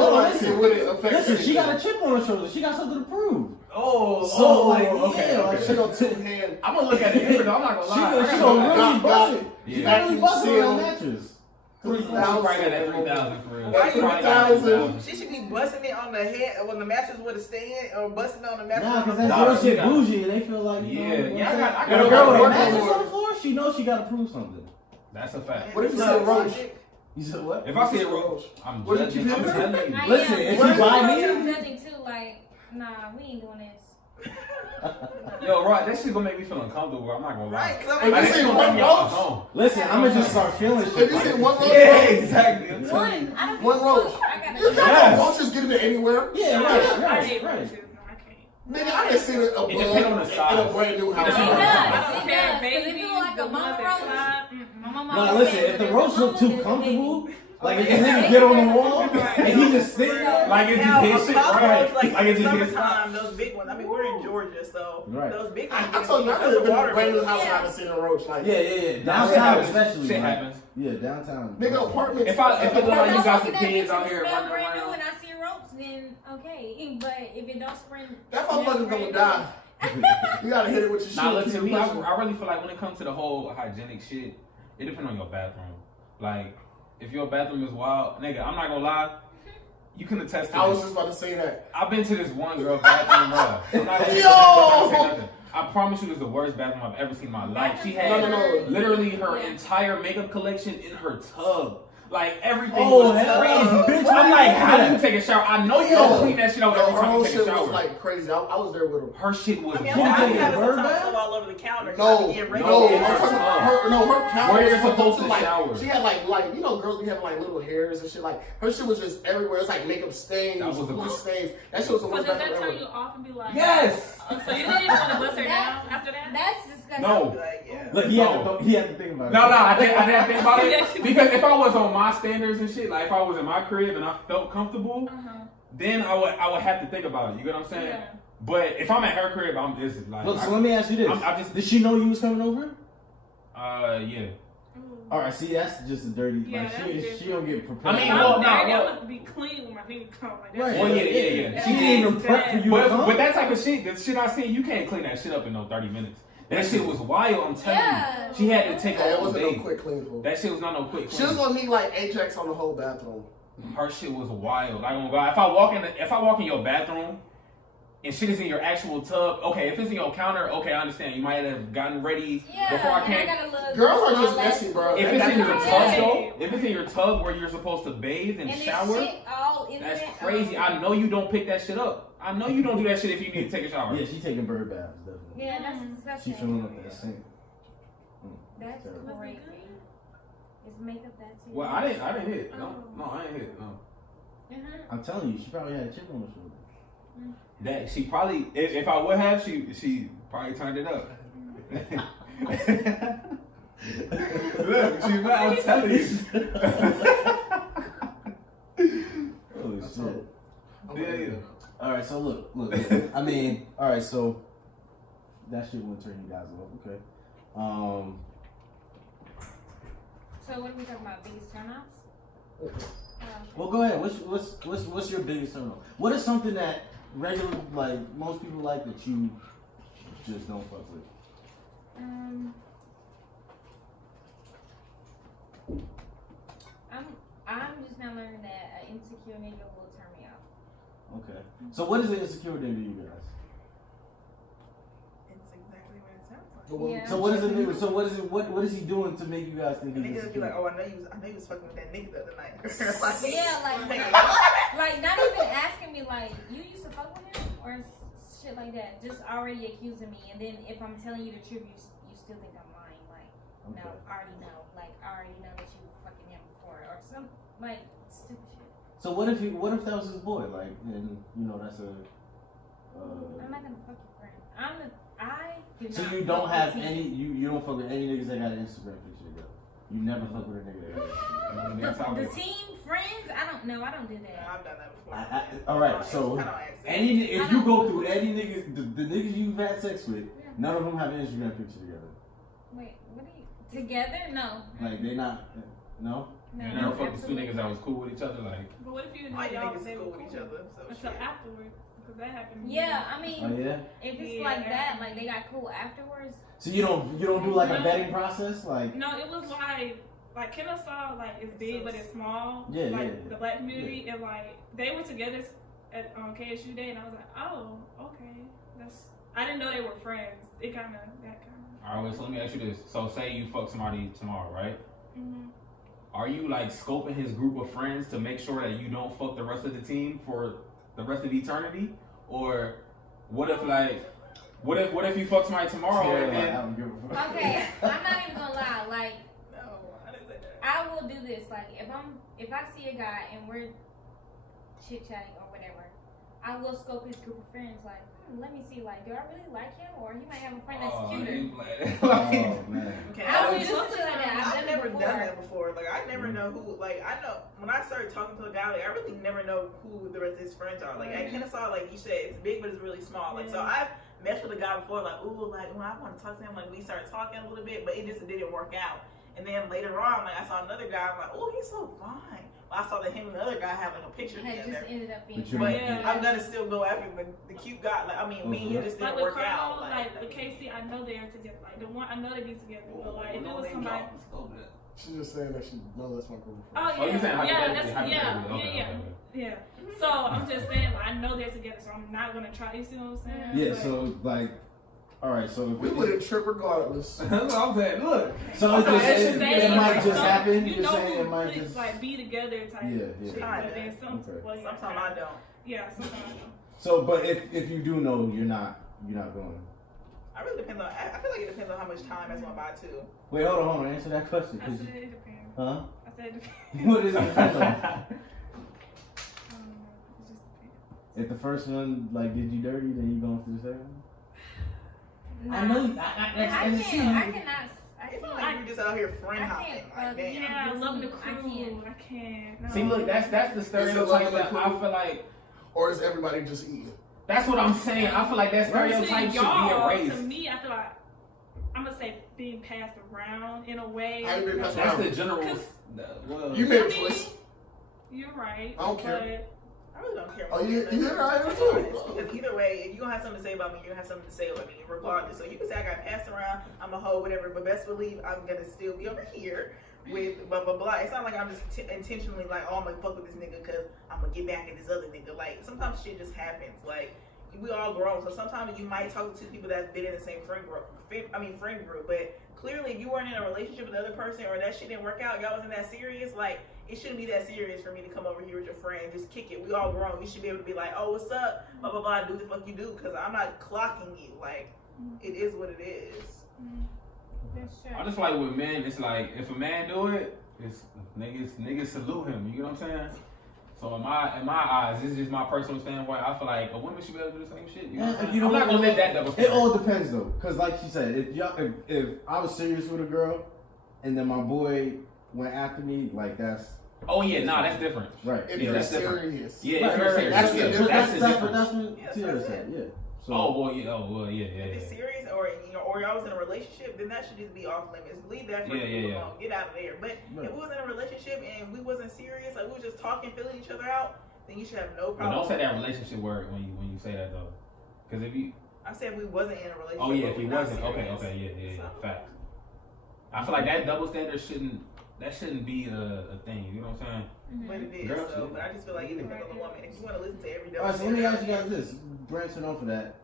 on, like listen. it would affect Listen, she got a anything. chip on her shoulder. She got something to prove. Oh, So, like, okay, yeah, okay. like, She got two hand. I'm gonna look at it different. I'm not gonna lie. She gonna really bust it. She Yeah. gonna really bust it on that mattress. 3,000. Right at that 3,000 for real. Why you Probably 3,000? She should be busting it on the head when the mattress would have stayed, or busting it on the mattress. Nah, on cause the that Nah, girl she shit got- bougie and they feel like, you know, Yeah, what I'm yeah, I saying? got When a a girl with a work mattress on on the floor, she knows she gotta prove something. That's a fact. What if you No, said roach? You said what? If I see it, I'm What did judging. you I'm do? telling you. I Listen, am. if you buy I'm me- judging too, like, nah, we ain't doing this. Yo, right, that shit gonna make me feel uncomfortable. I'm not gonna lie. Right, 'cause If I'm you like, see gonna one make me off my roach, phone. Listen, I'm gonna just start feeling shit. if you see one roach, Yeah, exactly. I'm telling you. One. I don't One give a roach. fuck. I gotta You go. got Yes. roaches getting it anywhere. Yeah, I right, hate right. roaches. No, I can't. Nigga, I done seen a bug It depends on the in size. a brand new house. It does. I don't It care, does. 'Cause if babies, it look like the a ones mama that roach, fly. my mama No, always listen, said if the there's a roach mama, look too there's a comfortable, baby. like if the nigga get on the wall and he just sit Like, there, Like it's just now, his a shit, cockroach, right? like Like it's just his summertime, those big ones. I mean, we're in Georgia, so Right. those big I ones. told you, I those live in water a brand new bugs. house and I Yeah. haven't seen a roach. Like, yeah. Downtown especially. Shit like, happens. Yeah, downtown. nigga, apartments. If I look like you got some Walking that kids bitch out and here smell running brand new around. and I see a roach, then okay. But if it don't spring, that smell motherfucker's brand gonna new, die. You gotta hit it with your shit. Nah, look, keep to it me, I pushing. really feel like when it comes to the whole hygienic shit, it depends on your bathroom. Like, if your bathroom is wild, nigga, I'm not gonna lie, you can attest to I was this. just about to say that. I've been to this one girl bathroom, bro. I'm not gonna say nothing. I promise you, it's the worst bathroom I've ever seen in my life. She had No. literally her entire makeup collection in her tub. Like, everything Oh, was hell crazy. no, bitch, I'm like, how do yeah. you take a shower? I know you don't clean that shit out every Her time whole you take shit a was shower. like crazy. I was there with her. Her shit was I mean, You I'm taking having a bird sometimes bath? stuff all over the counter. No, Yeah, no, regular. I'm talking about her counter. Where you're was fucked up supposed too. to Like, shower. she had like you know, girls be having like little hairs and shit. Like her shit was just everywhere. It's like makeup stains, That was the- blue stains. That shit was the So worst does that bathroom turn ever. you off and be like, Yes! So you didn't even want to bust her down after that? that's disgusting. No. Like, yeah. Look, he had to think about it. No, I didn't think about it. Because if I was on my standards and shit, like if I was in my crib and I felt comfortable, then I would have to think about it. You get what I'm saying? Yeah. But if I'm at her crib, I'm just like, Look, so let me ask you this: I just- did she know you was coming over? yeah. All right, see, that's just a dirty. Yeah, like that's she don't get prepared. I mean, I'm well, dirty, no, I'm gonna be clean when my nigga come. Like, that's Right. Well, yeah. She didn't even prep for you to But come. that type of shit, the shit I seen, you can't clean that shit up in no 30 minutes. That shit was wild, I'm telling Yeah. you. She had to take Yeah, it all wasn't day. no quick clean fool. That shit was not no quick She was clean. gonna need like Ajax on the whole bathroom. Her shit was wild. I gonna go. If I walk in your bathroom and shit is in your actual tub, okay. If it's in your counter, okay, I understand. You might have gotten ready Yeah, before I and came. gotta look Girls are just all that messy, bro. If it's in your That's tub crazy. though, if it's in your tub where you're supposed to bathe and And shower, this shit all in that's there. crazy. I know you don't pick that shit up. I know you don't do that shit if you need to take a shower. Yeah, she taking bird baths, definitely. Yeah, that's She disgusting. filling up that sink. That's terrible. crazy. Is makeup that too? Well, I didn't hit. No, I ain't hit. No. I'm telling you, she probably had a chip on her shoulder. That she probably, if I would have, she probably turned it up. Look, I'm telling you. Holy shit. Yeah. All right, so look. I mean, all right, so that shit wouldn't turn you guys off, okay? So what are we talking about? Biggest turnouts? Well, go ahead. What's your biggest turn on? What is something that regular, like most people like that you just don't fuck with? I'm just now learning that an insecure nigga will turn me off. Okay. So what is an insecure nigga to you guys? It's exactly what it sounds like. The one- Yeah. So what is it? So what is it? What is he doing to make you guys think And he's niggas be like, insecure? oh, I know you was fucking with that nigga the other night. Yeah, like not even asking me like you used to fuck with him or shit like that. Just already accusing me, and then if I'm telling you the truth, you still think I'm lying. Like no, Okay. I already know. Like I already know that you were fucking him before or some like stupid shit. So what if that was his boy? Like, and you know that's a. I'm not gonna fuck your friend. I do So not you don't fuck have with any. You don't fuck with any niggas that got an Instagram picture together. You never fuck with a nigga that got an Instagram. The team friends, I don't know. I don't do that. I've done that before. All right, so if you go through any niggas, the niggas you've had sex with, none of them have an Instagram picture together. Wait, what are you together? No. Like they not, no. No. You never fucked with two niggas that was cool with each other, like. But what if you All know your y'all niggas they cool were with each other, so until shit. afterwards? Because that happened. Yeah, I mean, Oh yeah. if it's Yeah. like that, like they got cool afterwards. So you don't do like a vetting process, like. No, it was like Kennesaw, like it's big but it's small. Yeah, like yeah. the black community, and like they were together at KSU Day, and I was like, oh, okay, I didn't know they were friends. It kind of that kind of. Alright, so let me ask you this. So say you fuck somebody tomorrow, right? Mm-hmm. Are you like scoping his group of friends to make sure that you don't fuck the rest of the team for the rest of eternity? Or what if you fuck somebody tomorrow Yeah, and like, I then don't give a fuck. Okay, I'm not even gonna lie. Like, No, I didn't say that. I will do this. Like, if I see a guy and we're chit chatting or whatever, I will scope his group of friends. Like, let me see. Like, do I really like him, or he might have a friend that's cuter? Oh man. Okay, I I don't do shit like that. I've I've done it never before. done that before. Like I never know who. Like I know when I started talking to a guy, like I really never know who the rest of his friends are. Like at Kennesaw, like you said, it's big but it's really small. Like so I've met with a guy before. Like ooh, like when I want to talk to him, like we started talking a little bit, but it just didn't work out. And then later on, like I saw another guy. I'm like, oh, he's so fine. Well, I saw that him and the other guy have like a picture It together. just ended up being. But you- But Yeah. I'm gonna still go after the cute guy. Like I mean, me and you just Like didn't with work out. Carl, like with Casey, I know they're together. Like the one, I know they be together. But like if it was somebody, She's just saying that she knows that's my girlfriend. oh Oh, you saying yeah, yeah, hypothetically, that's yeah, hypothetically. Okay, yeah, okay. yeah. So I'm just saying, like I know they're together, so I'm not gonna try. You see what I'm saying? Yeah. But- So like, all right. So We wouldn't trip regardless. That's what I'm saying. Look. So Okay, it saying, might like, just some- happen. You You're know saying who it might clicks, just. like be together type. Yeah, shit. yeah. But then some, Okay. well, yeah, Sometimes I don't. Yeah, sometimes I don't. So, but if you do know, you're not going. I really depends on. I feel like it depends on how much time that's going by too. Wait, hold on. Answer that question. I 'Cause said you- it depends. huh? I said it depends. What is it? It just depends. If the first one like did you dirty, then you going to the second one? Nah. I know. I I just see can't. I you. cannot. I It's not can't. like you're just out here friend I hopping. can't, Like, damn. Yeah, I love the I crew. can't. I can't. No. See, look, that's the Is it stereotype loving that the I crew? feel like. Or is everybody just eating? That's what I'm saying. I feel like that stereotype should y'all, be to erased. me, I feel like I'm gonna say being passed around in a way. How you been passed That's around? the general. Cause- Well, You made a I mean, choice. You're right. I don't care. but I really don't care. Oh, what you think. hear I am That's too. honest. Because either way, if you gonna have something to say about me, you're gonna have something to say about me, regardless. So you can say I got passed around, I'm a hoe, whatever. But best believe I'm gonna still be over here with blah blah blah. It's not like I'm just intentionally like, oh, I'm gonna fuck with this nigga because I'm gonna get back at this other nigga. Like sometimes shit just happens. Like we all grown, so sometimes you might talk to two people that's been in the same friend group. But clearly, if you weren't in a relationship with the other person, or that shit didn't work out, y'all wasn't that serious. Like it shouldn't be that serious for me to come over here with your friend, just kick it. We all grown. You should be able to be like, oh, what's up? Blah blah blah. Do the fuck you do, because I'm not clocking you. Like it is what it is. That's true. I just feel like with men, it's like if a man do it, it's niggas salute him. You get what I'm saying? So in my eyes, this is just my personal standpoint. I feel like a woman should be able to do the same shit. You know what I'm saying? I'm not gonna let that double It standard. all depends though, cause like she said, if I was serious with a girl, and then my boy went after me, like that's Oh yeah, nah, that's different. right. If Yeah, you're that's different. serious. Yeah, Right, if you're right, serious, that's the yeah, difference. that's the That's difference. what Yeah, Tierra that's said. it. Yeah. So Oh well, yeah. If it's serious, or or y'all was in a relationship, then that should just be off limits. Leave that for Yeah, people yeah. alone. Get out of there. But Right. if we was in a relationship and we wasn't serious, like we was just talking, feeling each other out, then you should have no But problem. don't say that relationship word when you say that though, because if you I said we wasn't in a relationship. oh yeah, but if he we're not wasn't serious. okay, yeah, So- facts. I feel like that double standard shouldn't be a thing. You know what I'm saying? But it is. Girls, So, yeah. but I just feel like it depends on the woman. If you want to listen to every all right, so let me ask you guys this: branching off of that,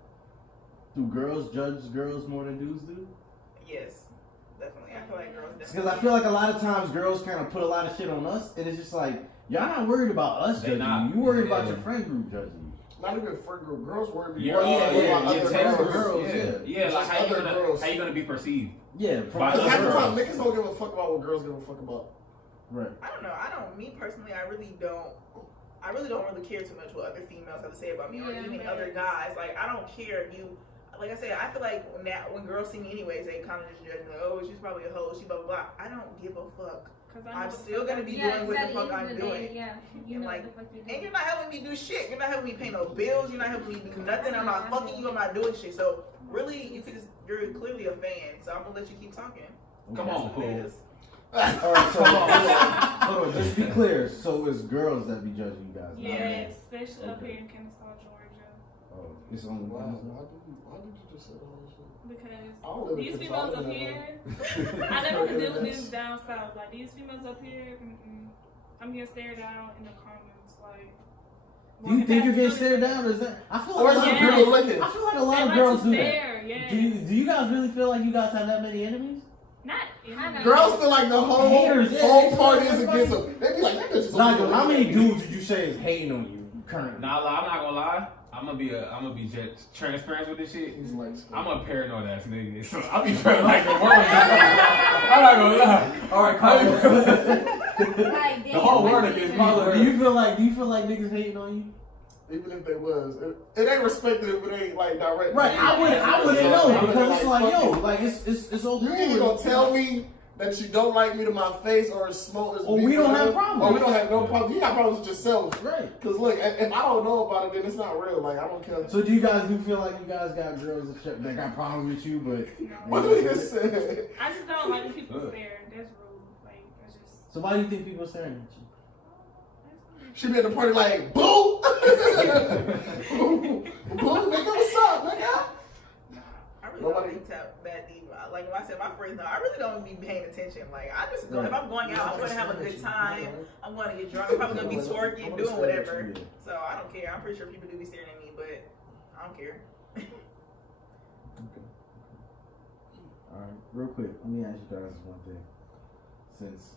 do girls judge girls more than dudes do? Yes, definitely. I feel like girls definitely. Because I feel like a lot of times girls kind of put a lot of shit on us, and it's just like y'all not worried about us They judging not. you. You worried about Yeah. your friend group judging you. Not even friend group. Girls worry Yeah, about your other taste for girls. girls. Yeah, like how you Other girls. gonna be perceived? Yeah, from By Because other half the girls. time, niggas don't give a fuck about what girls give a fuck about. Right. I don't know. Me personally, I really don't really care too much what other females have to say about me, or Yeah, even right. other guys. Like I don't care if you. Like I said, I feel like when girls see me anyways, they kind of just judge me. Like, oh, she's probably a hoe. She blah blah blah. I don't give a fuck. Cause I know I'm the still fuck gonna I- be Yeah, doing what the exactly. fuck End of I'm the day, doing. Yeah, you And know like- what the fuck you do. And you're not helping me do shit. You're not helping me pay no bills. You're not helping me do nothing. I'm not fucking you. I'm not doing shit. So really, you're clearly a fan. So I'm gonna let you keep talking. Come That's on, what cool. it is. All right, so hold on, just be clear. So it's girls that be judging you guys. not Yeah, men. especially up Okay. here in Kennesaw, Georgia, Oh, it's only Why guys. did you just say all this shit? because I don't live in these Kentucky, females I up live in here, I never could deal with this down south. Like these females up here, I'm getting stared down in the comments. Like, Do you think you're getting past- stared down, or is that? I feel Or like is a lot it of Yeah. girls girls. licking? I feel like a They lot of like girls to do that. stare, yes. Do you guys really feel like you guys have that many enemies? Not I Girls feel like the whole Haters, yeah, whole they party feel is like against them. They be like, that bitch is Like, over how there. many dudes would you say is hating on you currently? Nah, I'm not gonna lie. I I'm gonna be just transparent with this shit. He's like, I'm a paranoid ass nigga, so I'll be feeling like the world. I'm not gonna lie. All right, Kyle. Like, The whole world against me. Do you feel like niggas hating on you? even if they was, it ain't respected if it ain't like direct. Right, I wouldn't know because it's like, yo, like it's okay. You ain't gonna tell me that you don't like me to my face or smoke. Or we don't have problems. Or we don't have no problems. You got problems with yourself. Right. Because look, if I don't know about it, then it's not real. Like, I don't care. So do you guys feel like you guys got girls that got problems with you, but What did you say? I just don't like when people stare. That's rude. Like, that's just. So why do you think people are staring at you? She be at the party like, boo! Boo, nigga, what's up, nigga? I really don't think that deep. Like when I said my friends know, I really don't be paying attention. Like I just go, if I'm going out, I'm going to have a good time. I'm going to get drunk. I'm probably going to be twerking, doing whatever. So I don't care. I'm pretty sure people do be staring at me, but I don't care. Okay. All right, real quick, let me ask you guys one thing. Since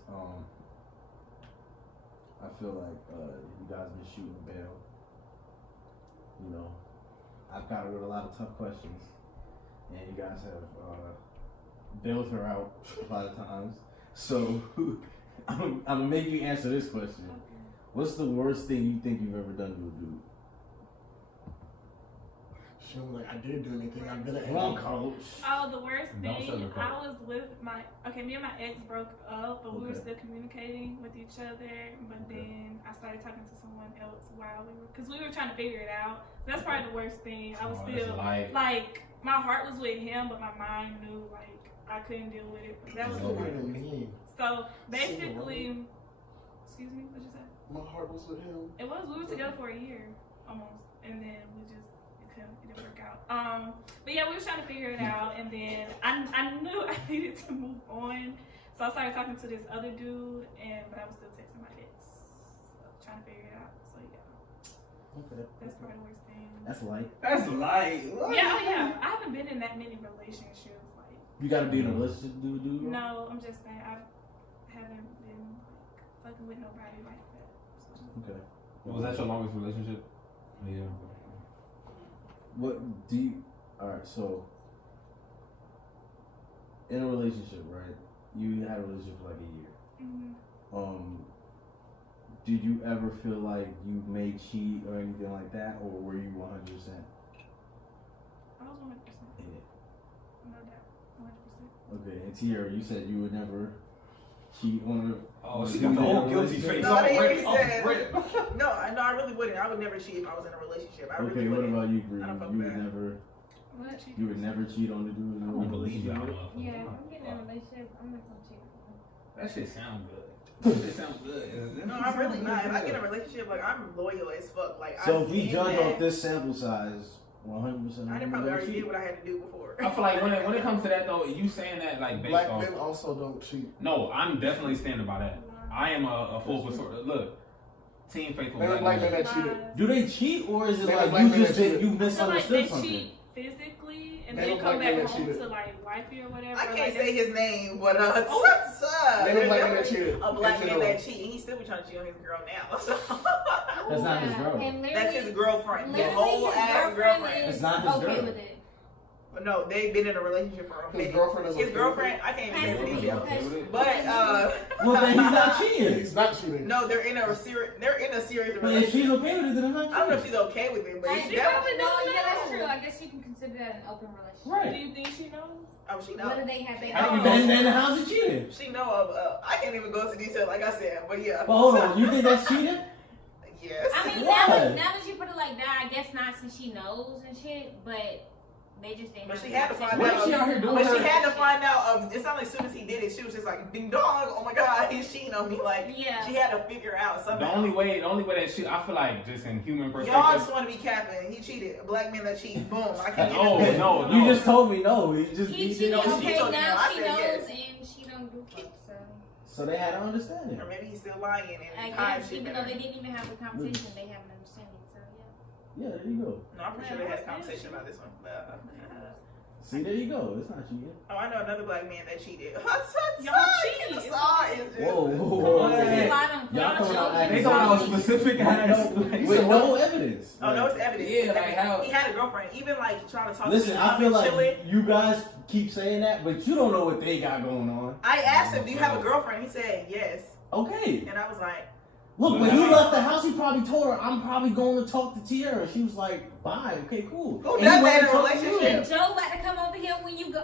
I feel like you guys been shooting bail, you know, I've got her with a lot of tough questions, and you guys have bailed her out a lot of times. So I'm gonna make you answer this question. What's the worst thing you think you've ever done to a dude? She was like, I didn't do anything. I'm gonna Wrong, coach. Oh, the worst Don't thing, sugarcoat. I was with me and my ex broke up, but we were Okay. still communicating with each other. But then I started talking to someone else while because we were trying to figure it out. So that's probably the worst thing. I was still like, my heart was with him, but my mind knew like I couldn't deal with it. That was the worst. So basically, excuse me, what you say? My heart was with him. We were together for a year almost, and then it didn't work out. But yeah, we were trying to figure it out, and then I knew I needed to move on, so I started talking to this other dude, but I was still texting my ex, so trying to figure it out. So yeah, Okay. that's probably the worst thing. That's light. That's light. Yeah. I haven't been in that many relationships. Like, You gotta be in a relationship to do a dude? no, I'm just saying I haven't been fucking with nobody like that. So. Okay. Was that your longest relationship? Yeah. What do you? All right, so in a relationship, right? You had a relationship for like a year. Mm-hmm. Did you ever feel like you may cheat or anything like that, or were you 100% I was 100%. in it? No doubt, 100%. Okay, and Tierra, you said you would never cheat on her. Oh, she got the whole guilty face. No, I didn't hear Already. what he said. No, I really wouldn't. I would never cheat if I was in a relationship. I Okay, really what wouldn't. about you, Bree? I don't fuck You with would that. never. What? You would never cheat on the dude. I don't believe y'all. Yeah, if I'm getting in a relationship, I'm not gonna cheat. That shit sound good. That shit sound good. No, I'm really not. If I get in a relationship, like I'm loyal as fuck. Like So I if we did judge that. off this sample size, 100%. I didn't probably already did what I had to do before. I feel like when it comes to that though, you saying that like based Black off. men also don't cheat. No, I'm definitely standing by that. I am a full support. Look, Team Faithful Men Black like men men. that cheated. Do they cheat, or is it They like look like you men just that did, cheated. you I feel like misunderstood they something? cheat physically and They then look come like back men that home cheated. to like wifey or whatever. I Like, can't say that's- his name, but They look like men that cheated. a black In man that general. cheat, and he still be trying to cheat on his girl now. So. That's not his girl. And That's his girlfriend. The Literally, whole his ass girlfriend girlfriend. It's is not his okay girl. with it. But no, they've been in a relationship for a His minute. girlfriend is His okay. girlfriend, I can't even say the Okay. details. Okay. But Well, then he's not cheating. He's not cheating. no, they're in a serious But if relationship. she's okay with it, then I'm not I don't know if cheating. she's okay with it, but Like, she she definitely. probably No, don't yeah, that's know. true. I guess you can consider that an open relationship. Do Right. you think she knows? Oh, she What do know. they have? They How do you know. Then how's it cheating? She know of. I can't even go into detail, like I said, but yeah. But hold on, you think that's cheating? Yes. I mean, Why? now that you put it like that, I guess not since she knows and shit, but they just didn't. But have she the had to find What conversation. if she out here doing But she her? had to find out. It's not like as soon as he did it, she was just like, "Ding dong! Oh my god, he's cheating on me!" Like, Yeah. she had to figure out something. The only way that she, I feel like just in human Y'all perspective. just want to be capping. He cheated. A black man that cheats. Boom. I can't. No, get no, You just told me no. He just He he cheated. didn't. she Okay, told you now no. I she said knows yes. and she don't do fuck. So So they had an understanding. Or maybe he's still lying and I hiding guess shit. even though better. they didn't even have a conversation, they have an understanding. So yeah. Yeah, there you go. No, I'm pretty sure they had a conversation about this one. But, See, there you go. It's not cheating. oh, I know another black man that cheated. Y'all cheat. Saw is just. Whoa, whoa, Come whoa. on, this is a lot on Y'all coming out They acting talking about specific ass. with no evidence. Oh no, it's evidence. Yeah, like how- he had a girlfriend. Even like trying to talk Listen, to me. I feel like chilling. you guys keep saying that, but you don't know what they got going on. I asked him, "Do you have a girlfriend?" He said, "Yes." Okay. And I was like, Look, when he left the house, he probably told her, "I'm probably going to talk to Tierra." She was like, "Bye, okay, cool." Who And does he went that in and a talked to you. relationship? And Joe like to come over here when you go.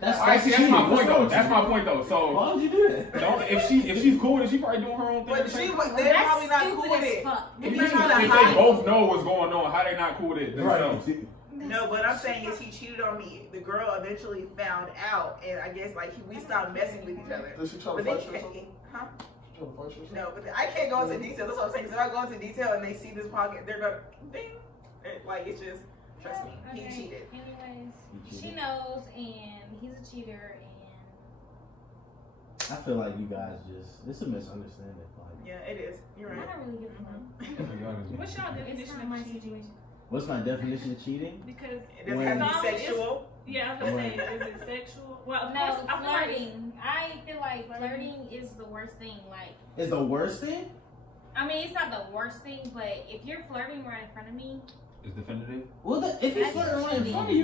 That's Alright, see, that's cheating. my point What's though. wrong That's with my you? point though. So Why would you do that? don't if she's cool with it, she probably doing her own thing. but at the she same was. time. They're That's probably not stupid cool with as it. fuck. If If you trying to they hide, both know what's going on, how they not cool with it themselves? no. What I'm saying is he cheated on me. The girl eventually found out, and I guess like we stopped messing with each other. Did she try to But then, fight you or something? huh? She trying to fight you or something? No, but I can't go into detail. That's what I'm saying. Because if I go into detail and they see this pocket, they're gonna ding. Like it's just trust me, he Okay, cheated. Anyways, He she cheated. knows, and he's a cheater, and I feel like you guys it's a misunderstanding. Like, Yeah, it is. You're I right. don't really give a fuck. What's your It's definition not of my cheating? situation. what's my definition of cheating? Because It doesn't have to When- be sexual. yeah, I was gonna say, is it sexual? Well, of No, course, I feel like flirting. I feel like flirting is the worst thing. Like, Is the worst thing? I mean, it's not the worst thing, but if you're flirting right in front of me, It's definitive. Well, if he's That's flirting right in cheating. front of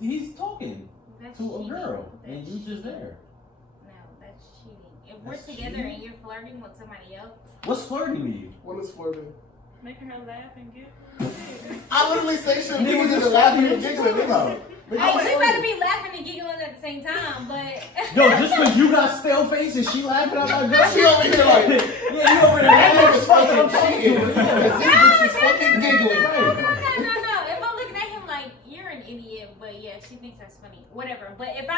you, he's talking that's to a cheating. girl, That's and you just cheating. there. No, that's cheating. If That's we're together cheating? and you're flirting with somebody else, What's flirting to you? What is flirting? making her laugh and get. I literally say shit. Niggas Niggas just just laughing laughing and giggling. Niggas. hey, she better be laughing and giggling at the same time. But Yo, just because you got stale face and she laughing at my girl, She over here like, yeah, you over there that laughing. nigga's fucking I'm talking to her. cheating. Yeah. This bitch is fucking giggling. no. If I'm looking at him like you're an idiot, but yeah, she thinks that's funny. Whatever. But if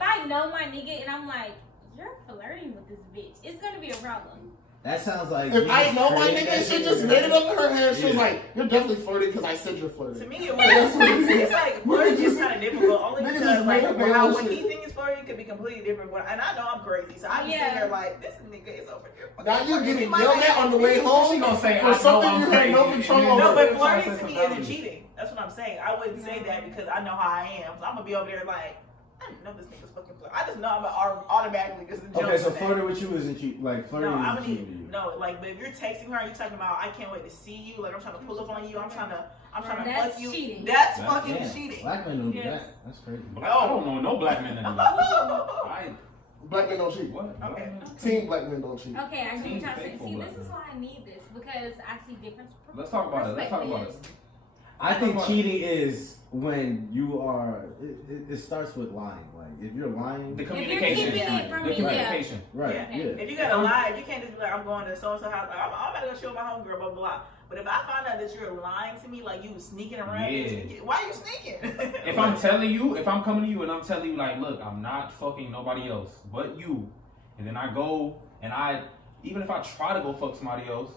I know my nigga and I'm like, you're flirting with this bitch, it's gonna be a problem. That sounds like If I know my created nigga, that she shit just in made it her up in her head. She was Yeah. like, you're definitely flirting because I said you're To flirting. me, it That's what it was. is. It's like flirting is kind of difficult. Only Niggas because just like made up their how own what he shit. thinks is flirting could be completely different. And I know I'm crazy, so I be Yeah. sitting there like, this nigga is over here. Now you're getting He might yelled not at on the way be- home She gonna say, for I know something I'm you had no crazy. control And over. then- No, but Trying to flirting say to me some isn't values. cheating. That's what I'm saying. I wouldn't say that because I know how I am. So I'm gonna be over there like, I didn't know this nigga's fucking flirting. I just know I'm automatically just jump. Okay, so in that. flirting with you isn't cheat. Like flirting No, I'm isn't gonna cheating with need you. no. Like, but if you're texting her and you're talking about, I can't wait to see you. Like, I'm trying to pull up on you. I'm trying to That's fuck you. cheating. That's That's- fucking yeah, cheating. Black men don't do Yes. that. That's crazy. I don't know no black men that do that. I Black men don't cheat. what? Okay. Team black men don't cheat. Okay, I see what y'all saying. Faithful See, black this is man. why I need this because I see different. Let's talk about it. Let's talk about it. perspectives. I think cheating is when you are. It starts with lying. Like if you're lying, The If you're communication. keeping it from The me, yeah. communication. right? Yeah. Yeah. If you gotta lie, you can't just be like, I'm going to so and so house. Like, I'm about to go chill with my homegirl, blah blah blah. But if I find out that you're lying to me, like you was sneaking around, Yeah. why are you sneaking? If I'm telling you, if I'm coming to you and I'm telling you like, look, I'm not fucking nobody else but you, and then I go and even if I try to go fuck somebody else,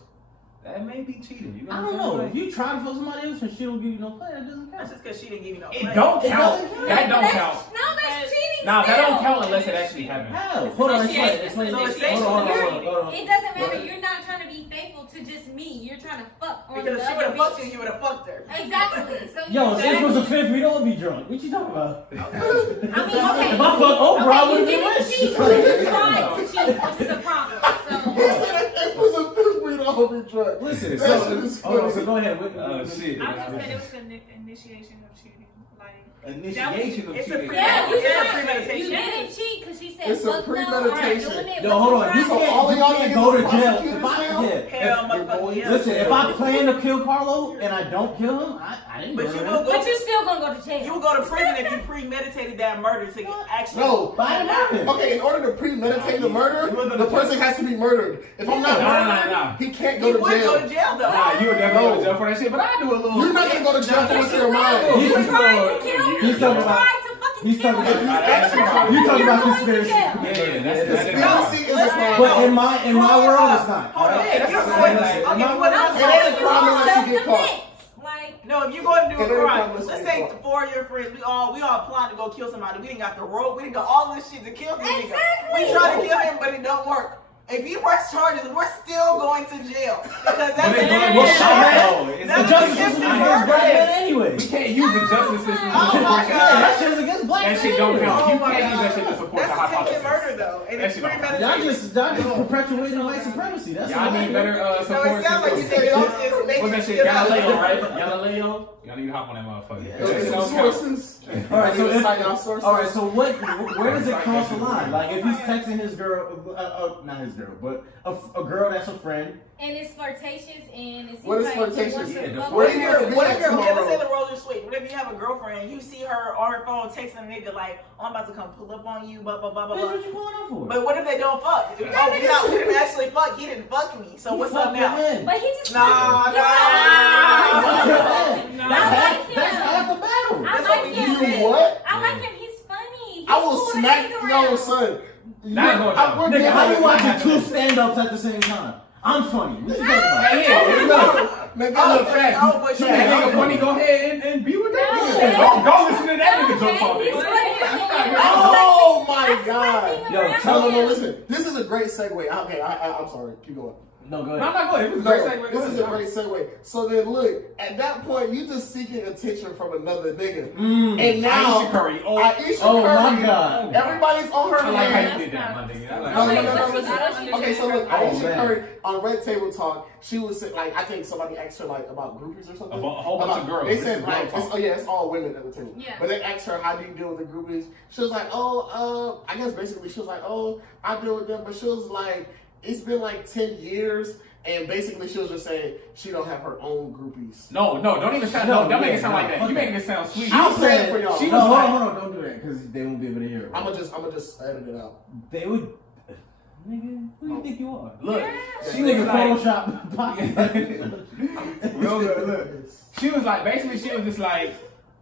that may be cheating. You know I what don't I'm know. saying? If you try to fuck somebody else and she don't give you no play, that doesn't That's count. just because she didn't give you no. It play. don't It count. doesn't count. That don't That's- count. No, that's cheating. Nah, that still. don't count unless it actually happened. How? Hold on, explain. Initiation. Explain. So Hold it's on, hold on, sexual. hold on. It doesn't matter. What? You're not trying to be faithful to just me. You're trying to fuck on Because the if she would other have fucked bitch. you, you would have fucked her. Exactly. So Yo, if this was a exactly. fifth, we'd all be drunk. What you talking about? I mean, okay. If I fuck Oprah, I Okay, you would be didn't rich. cheat, but you tried to cheat, which is a problem. He So said if it was a fifth, we'd all be drunk. Listen, That shit is hold on, funny. so go ahead. Shit. I just said it was an initiation of cheating. Like, Initiation of It's a cheating. yeah, you It's a tried. premeditation. You didn't cheat because she said It's a fuck no. premeditation. I'm not doing it, Yo, but hold on. You tried. So all of can't, y'all you can't niggas go to is jail. prosecutors If I, now? yeah. Hell, Your motherfucker, boys- yeah. Listen, if I plan to kill Carlo and I don't kill him, I didn't But murder you him. will go. But you still gonna go to jail. You will go to prison if you premeditated that murder to actually. No. But I didn't murder him. Okay, in order to premeditate the murder, You wouldn't the go to person has to be murdered. If I'm not Nah, murdered, nah, nah. he can't You go to would go to jail. jail though. Nah, you would definitely go to jail for that shit, but I do a little. You're not gonna go to jail for what's in your mind. He's You tried to kill me. He's You talking about- tried to fucking he's kill talking me. about- Actually, You talking You're about going to conspiracy? jail. Yeah, that's Conspiracy is a crime. But in my world, it's not. Hold on. Alright? If you're That's going, what I'm saying. I'll In give my you one world- else. It ain't a crime unless you get caught. Self-defense. Like, No, if you're going to do It a ain't crime, promise let's to say be caught. 4 of your friends, we all plotted to go kill somebody. We didn't got the rope, we didn't got all this shit to kill this nigga. Exactly. We tried to kill him, but it don't work. If you press charges, we're still going to jail because But that's it's gonna the be Yeah. shot though. It's The That's justice against system the is against murder. black men anyway. We can't use the justice system to Oh support my that. Yeah, God. that shit is against black That men shit don't anyway. count. Oh You my can't use that God. shit to support the That's attempted hypothesis. murder though. And That it's shit don't- premeditated. Y'all just perpetuating white supremacy. That's Y'all all need better So support it sounds like you system. think y'all just making What's that shit? shit up. Galileo, right? Galileo? Y'all need to hop on that motherfucker. Yeah. That Okay, shit some don't count. sources. All right, so cite y'all sources. all right, so where does it cross the line? Like if he's texting his girl, not his girl, but a girl that's a friend. And it's flirtatious and it's What is like flirtatious? wants to Yeah, the fuck What with if her. you're- What if you're, tomorrow. let's say the roles are sweet. What if you have a girlfriend, you see her on her phone texting a nigga like, oh, I'm about to come pull up on you, blah, blah, blah, blah, Bitch, blah. what you going up for? But what if they don't fuck? Oh, we didn't actually fuck. He didn't fuck me. So He what's fucked up your now? man. But he just Nah, he's nah. like- No. That's half the battle. I That's like what we him. said. You what? I like him. He's funny. He's I will cool to smack hang yo around. son. Nah, go down. We're Nigga, how you getting- watching two stand-ups at the same time? I'm funny. What you talking about? Hey, yeah, No, Oh, nigga, look, fact. Oh, but So yeah, that no, nigga funny, go ahead and be with that No, nigga. man. Go listen to that nigga No, jokes all man, he's day. funny. Oh my I god. smack him Yo, around tell No, him. listen. This is a great segue. Okay, I'm sorry. Keep going. No, go No, ahead. I'm not going. It was a No, great segue. this is a great segue. So then, look, at that point, you just seeking attention from another nigga, and now Aisha Curry. Oh, Aisha oh Curry, my God. Everybody's on her I like how hand. you did that, my nigga. I like No, how no, you no, did no, that. no, listen. Okay, so look, Oh, Aisha man. Curry on Red Table Talk, she was like, I think somebody asked her like about groupies or something. About a whole bunch of girls. They This said is like, girl it's, talk. it's all women at the table. Yeah. But they asked her, how do you deal with the groupies? She was like, oh, I guess basically she was like, oh, I deal with them, but she was like, it's been like 10 years. And basically, she was just saying she don't have her own groupies. No, don't even sound. No, No, don't make yeah, it sound no, like that. fuck You that. making it sound sweet. I'll She play said- it for y'all. She was no, like- hold on, don't do that because they won't be able to hear it. I'm gonna just edit it out. They would. Nigga, who you think you are? Look, She she nigga was like, Photoshop pocket. Real good, look. She was like, basically, she was just like,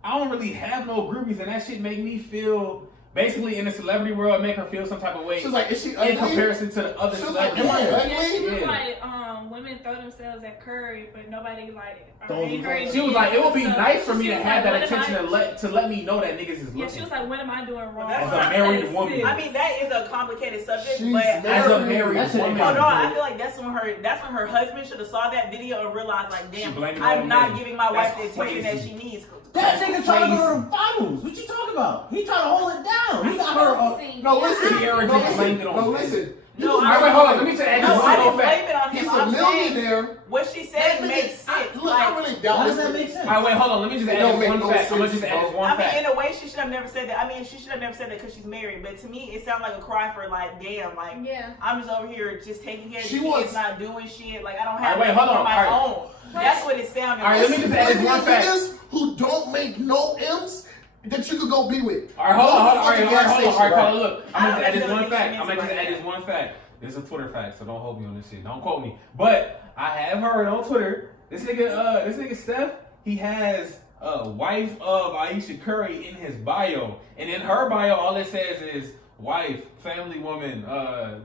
I don't really have no groupies, and that shit make me feel. Basically, in the celebrity world, make her feel some type of way. She was like, is she in ugly? comparison to the other She was like, celebrities. am I Yeah, she was Yeah. like, women throw themselves at Curry, but nobody like Throws encouraging. She was like, it would be So nice for me she to was have like, that what am attention I- to let me know that niggas is Yeah, looking. she was like, what am I doing wrong? As a married woman. I mean, that is a complicated subject, She's but As a married That shit ain't woman, oh no, I feel like that's when her husband should have saw that video and realized like, She damn, blamed it on I'm not men. giving my wife That's the attention that crazy. she needs. That nigga trying to go to the finals. What you talking about? He trying to hold it down. He got her. No, listen. Sierra No, just blamed it listen. on No, men. listen. No, All right, wait, hold on. Let me just add No, this I little didn't blame fact. it on him. He's a I'm saying millionaire. what she said makes sense. Look, I Like, really doubt How this. does that make sense? All right, wait, hold on. Let me just It add don't this make one no fact. I'm gonna sense, just add this bro. one I mean, fact. in a way, she should have never said that. I mean, she should have never said that because she's married. But to me, it sounded like a cry for like, damn, like Yeah. I'm just over here just taking care of She the was- kids, not doing shit. Like I don't All have right, wait, hold nothing on. on my All own. That's what it sounded All right, like. let me just add this one fact. Niggas who don't make no M's that you could go be with. All right, hold on. All right, Fucking hold on. gas All right, station. Carla, look. I'm I gonna just add this don't one think fact. she I'm meant gonna just it add like this one fact. This is a Twitter fact, so don't hold me on this shit. Don't quote me. But I have heard on Twitter, this nigga Steph, he has wife of Aisha Curry in his bio, and in her bio, all it says is wife, family woman,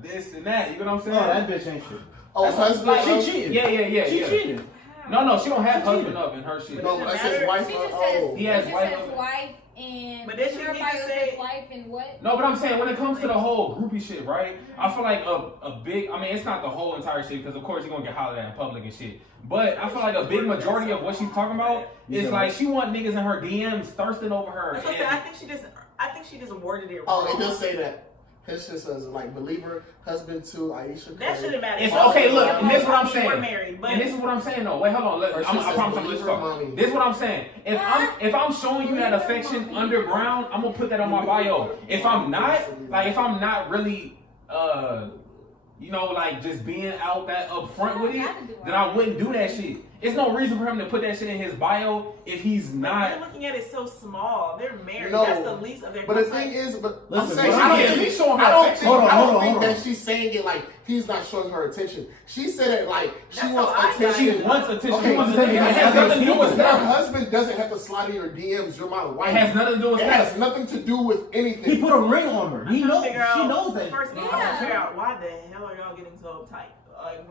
this and that. You know what I'm Oh, saying? that bitch ain't shit. Oh, husband. She cheated. Yeah. She cheated. No, she don't have She husband cheated. up in her shit. No, that says wife. She just Oh. says, He has it just wife says of- wife and But then she her need bio to says say- wife and what? No, but I'm saying when it comes to the whole groupie shit, right? I feel like a big, I mean, it's not the whole entire shit because of course you're gonna get hollered at in public and shit. But I feel like a big majority of what she's talking about is like she want niggas in her DMs thirsting over her. That's what I and- said. I think she just worded it Oh, wrong. it does say that. His shit says like believer, husband to Aisha Curry. That shouldn't matter. It's okay, look, and this is what I'm We're saying. married, but And this is what I'm saying though. Wait, hold on. Or she I says promise I'm gonna believer, talk. mommy. This is what I'm saying. If I'm showing you that affection underground, I'm gonna put that on my bio. If I'm not really like just being out that up front with it, then I wouldn't do that shit. It's no reason for him to put that shit in his bio if he's they're not. looking at it so small. They're married. No. That's the least of their. But the thing is, but I'm Listen, saying, but I don't at think, least showing her I don't affection. think, Hold on, I don't hold on, think hold on. that she's saying it like he's not showing her attention. She said it like she That's wants how I got attention. it. She wants attention. Okay, She wants but attention. It then has nothing to do with Her that. husband doesn't have to slide in your DMs. You're my wife. It has nothing to do with It that. has nothing to do with anything. He put a ring on her. He knows. She knows that. First of all, I'm trying to figure out why the hell are y'all getting so uptight?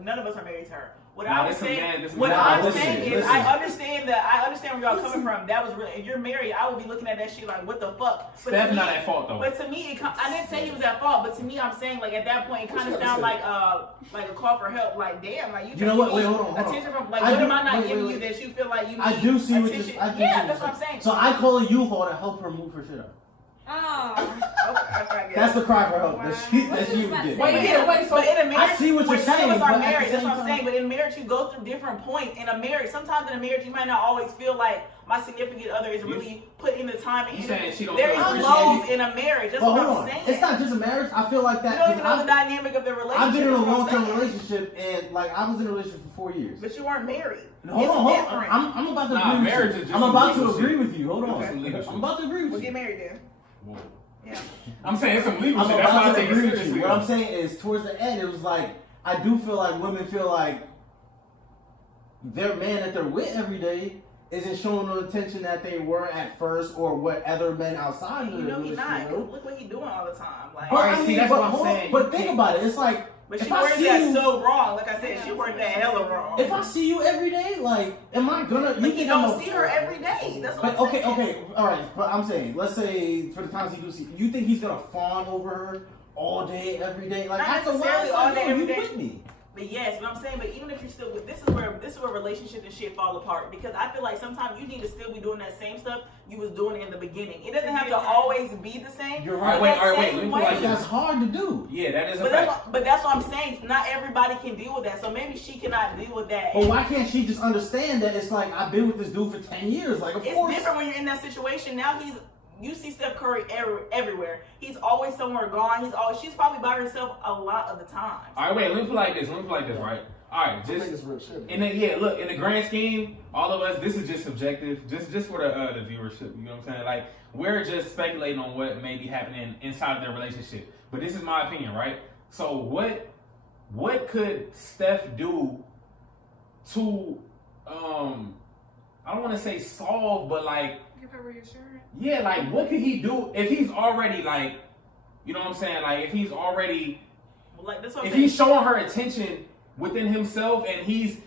None of us are married to her. What Nah, I was this a saying, man- this what man- I'm listen, saying is, listen. I understand where y'all coming from. That was really. If you're married, I would be looking at that shit like, what the fuck? But Steph to not me- at fault though. But to me, I didn't say he was at fault. But to me, I'm saying like at that point, it kind of sounds like a call for help. Like damn, like You know what? Wait, hold on, hold on. attention from like I what do- am I not wait, giving wait, you wait. that you feel like you need I do see what attention? you're. I do see Yeah, what that's you're what I'm saying. So I call a U-Haul to help her move her shit up. Oh. That's the cry for help. That she would get. But in a marriage, I see what you're saying. Us but are at the married. That's same what I'm time- saying. But in marriage, you go through different points. In a marriage, sometimes in a marriage, you might not always feel like my significant other is really putting the time You in. saying she don't There feel is appreciated? lows in a marriage. That's But what hold I'm on. saying. It's not just a marriage. I feel like that. You don't even know 'cause the dynamic of the relationship. I've been in a That's what I'm long-term saying. relationship, and like I was in a relationship for 4 years. But you weren't married. Hold on. Different. I'm about to Nah, agree marriage with is you. just I'm some about to legal agree shit. with you. Hold on. That's some legal shit. I'm about to agree with We'll you. get married then. Whoa. Yeah. I'm saying it's some legal I'm shit. That's why about I to take it agree with seriously. you. What I'm saying is, towards the end, it was like I do feel like women feel like their man that they're with every day isn't showing the attention that they were at first, or what other men outside of the You know he's not. relationship. 'Cause look what he's doing all the time. Like, But Alright, I see, mean, that's but what I'm hold on, saying. But think about it. It's like but if she I worded see that you, so wrong. Like I said, she worded that hella wrong. if I see you every day, like, am I gonna? But you think I'm don't see her every day. That's what But I'm okay, saying. okay, all right. But I'm saying, let's say for the times he do see, you think he's gonna fawn over her all day, every day? Like Not after a while, necessarily it's all like, day, yo, every you day. with me? But yes, but I'm saying, but even if you're still with, this is where relationships and shit fall apart, because I feel like sometimes you need to still be doing that same stuff you was doing in the beginning. It doesn't have to always be the same. You're but right. that All right, wait, same let me way- put it Like that's hard to do. Yeah, that is a But fact. that's what I'm saying. Not everybody can deal with that. So maybe she cannot deal with that. But why can't she just understand that it's like I've been with this dude for 10 years? Like, of It's course. different when you're in that situation. Now you see Steph Curry everywhere. He's always somewhere gone. She's probably by herself a lot of the time. All right, wait. Let me put it like this. Right? All right, I think just it's real shit. and then look, in the grand scheme, all of us, this is just subjective, just for the viewership. You know what I'm saying? Like we're just speculating on what may be happening inside of their relationship. But this is my opinion, right? So what could Steph do to I don't want to say solve, but like Give her reassurance. yeah, like what could he do if he's already like, you know what I'm saying? Like if he's already Like that's what I'm if saying. he's showing her attention within himself and he's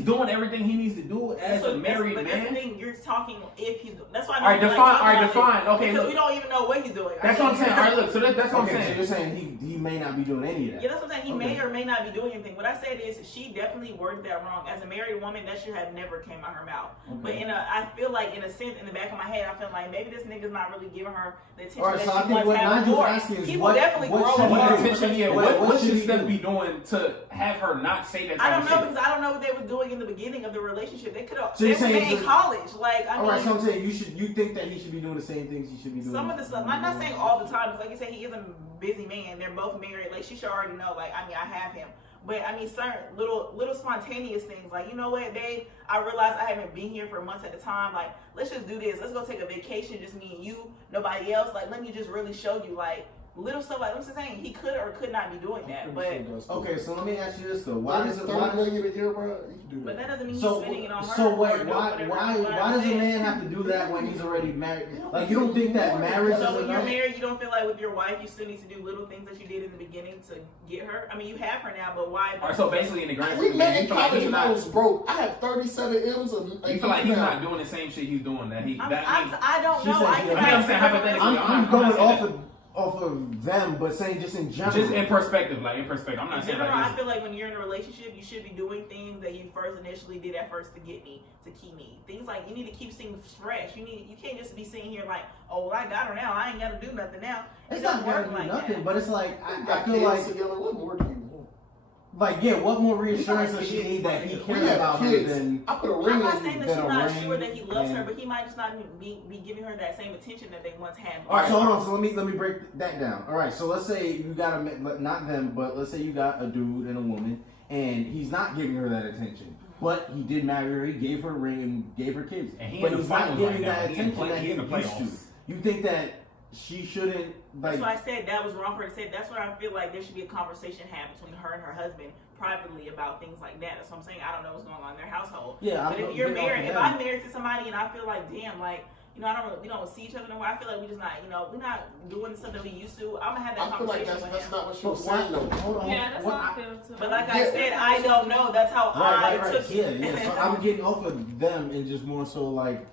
doing everything he needs to do as a married But that's the man. thing, you're talking if he's. That's why. All right, define. Okay, because look. we don't even know what he's doing. That's what I'm saying. All right, look. So that's what I'm Okay, so saying. you're saying he may not be doing any of that. Yeah, that's what I'm saying. He Okay. may or may not be doing anything. What I said is she definitely worded that wrong. As a married woman, that should have never came out her mouth. But I feel like in a sense, in the back of my head, I feel like maybe this nigga's not really giving her the attention All right, that so I she think once what had Nigel's before. asking is He will what definitely grow should he What apart. do? attention? Yeah. What What should should he Steph do? be doing to have her not say that I type don't of know shit? because I don't know what they were doing in the beginning of the relationship. They could have. So They you're were saying in college. Like I All mean, right, so I'm saying you think that he should be doing the same things he should be doing. some of the stuff. I'm not saying all the time. Because like you said, he is a busy man. They're both married. Like she should already know. Like I mean, I have him. But I mean, certain little spontaneous things. Like you know what, babe? I realize I haven't been here for months at a time. Like let's just do this. Let's go take a vacation, just me and you, nobody else. Like let me just really show you. Like little stuff. Like I'm just saying, he could or could not be doing that. But Okay, so let me ask you this though: why does it? 30 million a year, bro? You can do but that. that doesn't mean So, he's spending it on her. so wait, or why whatever does a I'm man have to do that when he's already married? Like, you don't think that marriage is So when you're enough? married, you don't feel like with your wife, you still need to do little things that you did in the beginning to get her. I mean, you have her now, but why? All right, so basically in the grand We scheme, met you in feel like college he's and I not. was broke. I had 37 M's. You feel like he's not doing the same shit he's doing. That he. I don't She know. said I he- cannot. I'm saying hypothetically. I'm not going saying off of them, but saying just in general. just in perspective, like in perspective. I'm not In saying general, like I feel like when you're in a relationship, you should be doing things that you first initially did at first to get me, to keep me. Things like you need to keep things fresh. You can't just be sitting here like, oh, well, I got her now. I ain't got to do nothing now. It's It not doesn't work gotta do like nothing, that. but it's like I Got feel kids like together. What more do you want? yeah, what more reassurance does she need that he We cares have about her kids. than? I put a I'm ring not on saying you. that she's than a not ring sure that he loves her, and- but he might just not be giving her that same attention that they once had. All right, so hold on. So let me break that down. All right, so let's say you got not them, but let's say you got a dude and a woman, and he's not giving her that attention. But he did marry her. He gave her a ring and gave her kids. And he but in the he's not finals giving right now. that He in attention play- that he he in the used to. playoffs. You think that she shouldn't like? That's why I said that was wrong for her to say. That's why I feel like there should be a conversation had between her and her husband privately about things like that. That's what I'm saying. I don't know what's going on in their household. Yeah, But I'm if you're getting off married, of if them. I'm married to somebody and I feel like, damn, like, you know, we don't see each other no more. I feel like we just not, we're not doing the stuff that we used to. I'm gonna have that I feel like conversation that's with him. not what she But was why- saying though. Hold on. Yeah, that's What how I feel too. But like I Yeah. said, I don't know. That's how Right. I took it. Yeah. So I'm getting off of them and just more so like,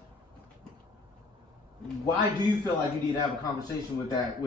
why do you feel like you need to have a conversation with that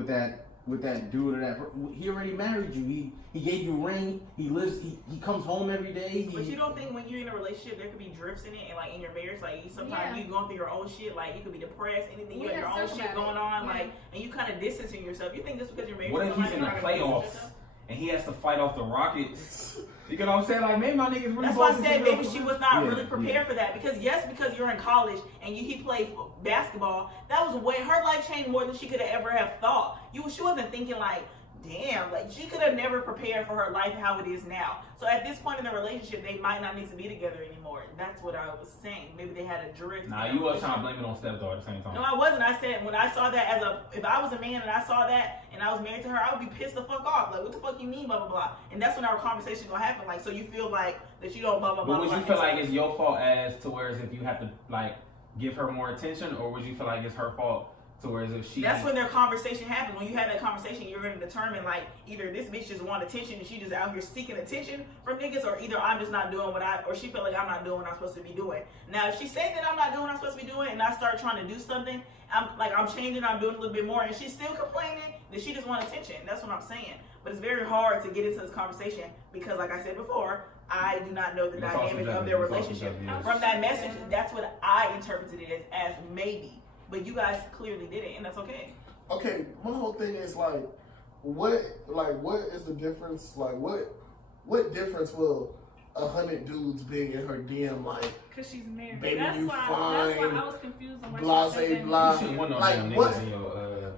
with that dude or that. He already married you. He gave you a ring. He lives. He comes home every day. But you don't think when you're in a relationship there could be drifts in it, and like in your marriage, like sometimes you going through your own shit, like you could be depressed, anything, you have your own shit going on, like, and you kind of distancing yourself. You think just because you're married? What if he's in the playoffs and he has to fight off the Rockets? You know what I'm saying? Like maybe my niggas really. That's why I said maybe she was not really prepared for that because because you're in college and he played basketball, that was way her life changed more than she could have ever have thought. She wasn't thinking like, damn, like she could have never prepared for her life how it is now. So at this point in the relationship, they might not need to be together anymore. That's what I was saying. Maybe they had a drift. Nah, you was trying to blame it on stepdaughter at the same time. No, I wasn't. I said when I saw that if I was a man and I saw that and I was married to her, I would be pissed the fuck off. Like, what the fuck you mean, blah blah blah. And that's when our conversation gonna happen. Like, so you feel like that you don't blah blah blah. But would you feel like it's your fault as to whereas if you have to like give her more attention, or would you feel like it's her fault? So whereas if she... That's when their conversation happens. When you have that conversation, you're going to determine, like, either this bitch just want attention and she just out here seeking attention from niggas, or either I'm just not doing or she feel like I'm not doing what I'm supposed to be doing. Now, if she say that I'm not doing what I'm supposed to be doing and I start trying to do something, I'm changing, I'm doing a little bit more, and she's still complaining, then she just want attention. That's what I'm saying. But it's very hard to get into this conversation because, like I said before, I do not know the dynamic of their relationship. From that message, that's what I interpreted it as maybe. But you guys clearly didn't, and that's okay. Okay, my whole thing is what is the difference? Like, what difference will 100 dudes being in her DM like? Because she's married. Baby, that's you why fine. I was confused on Blase, blah.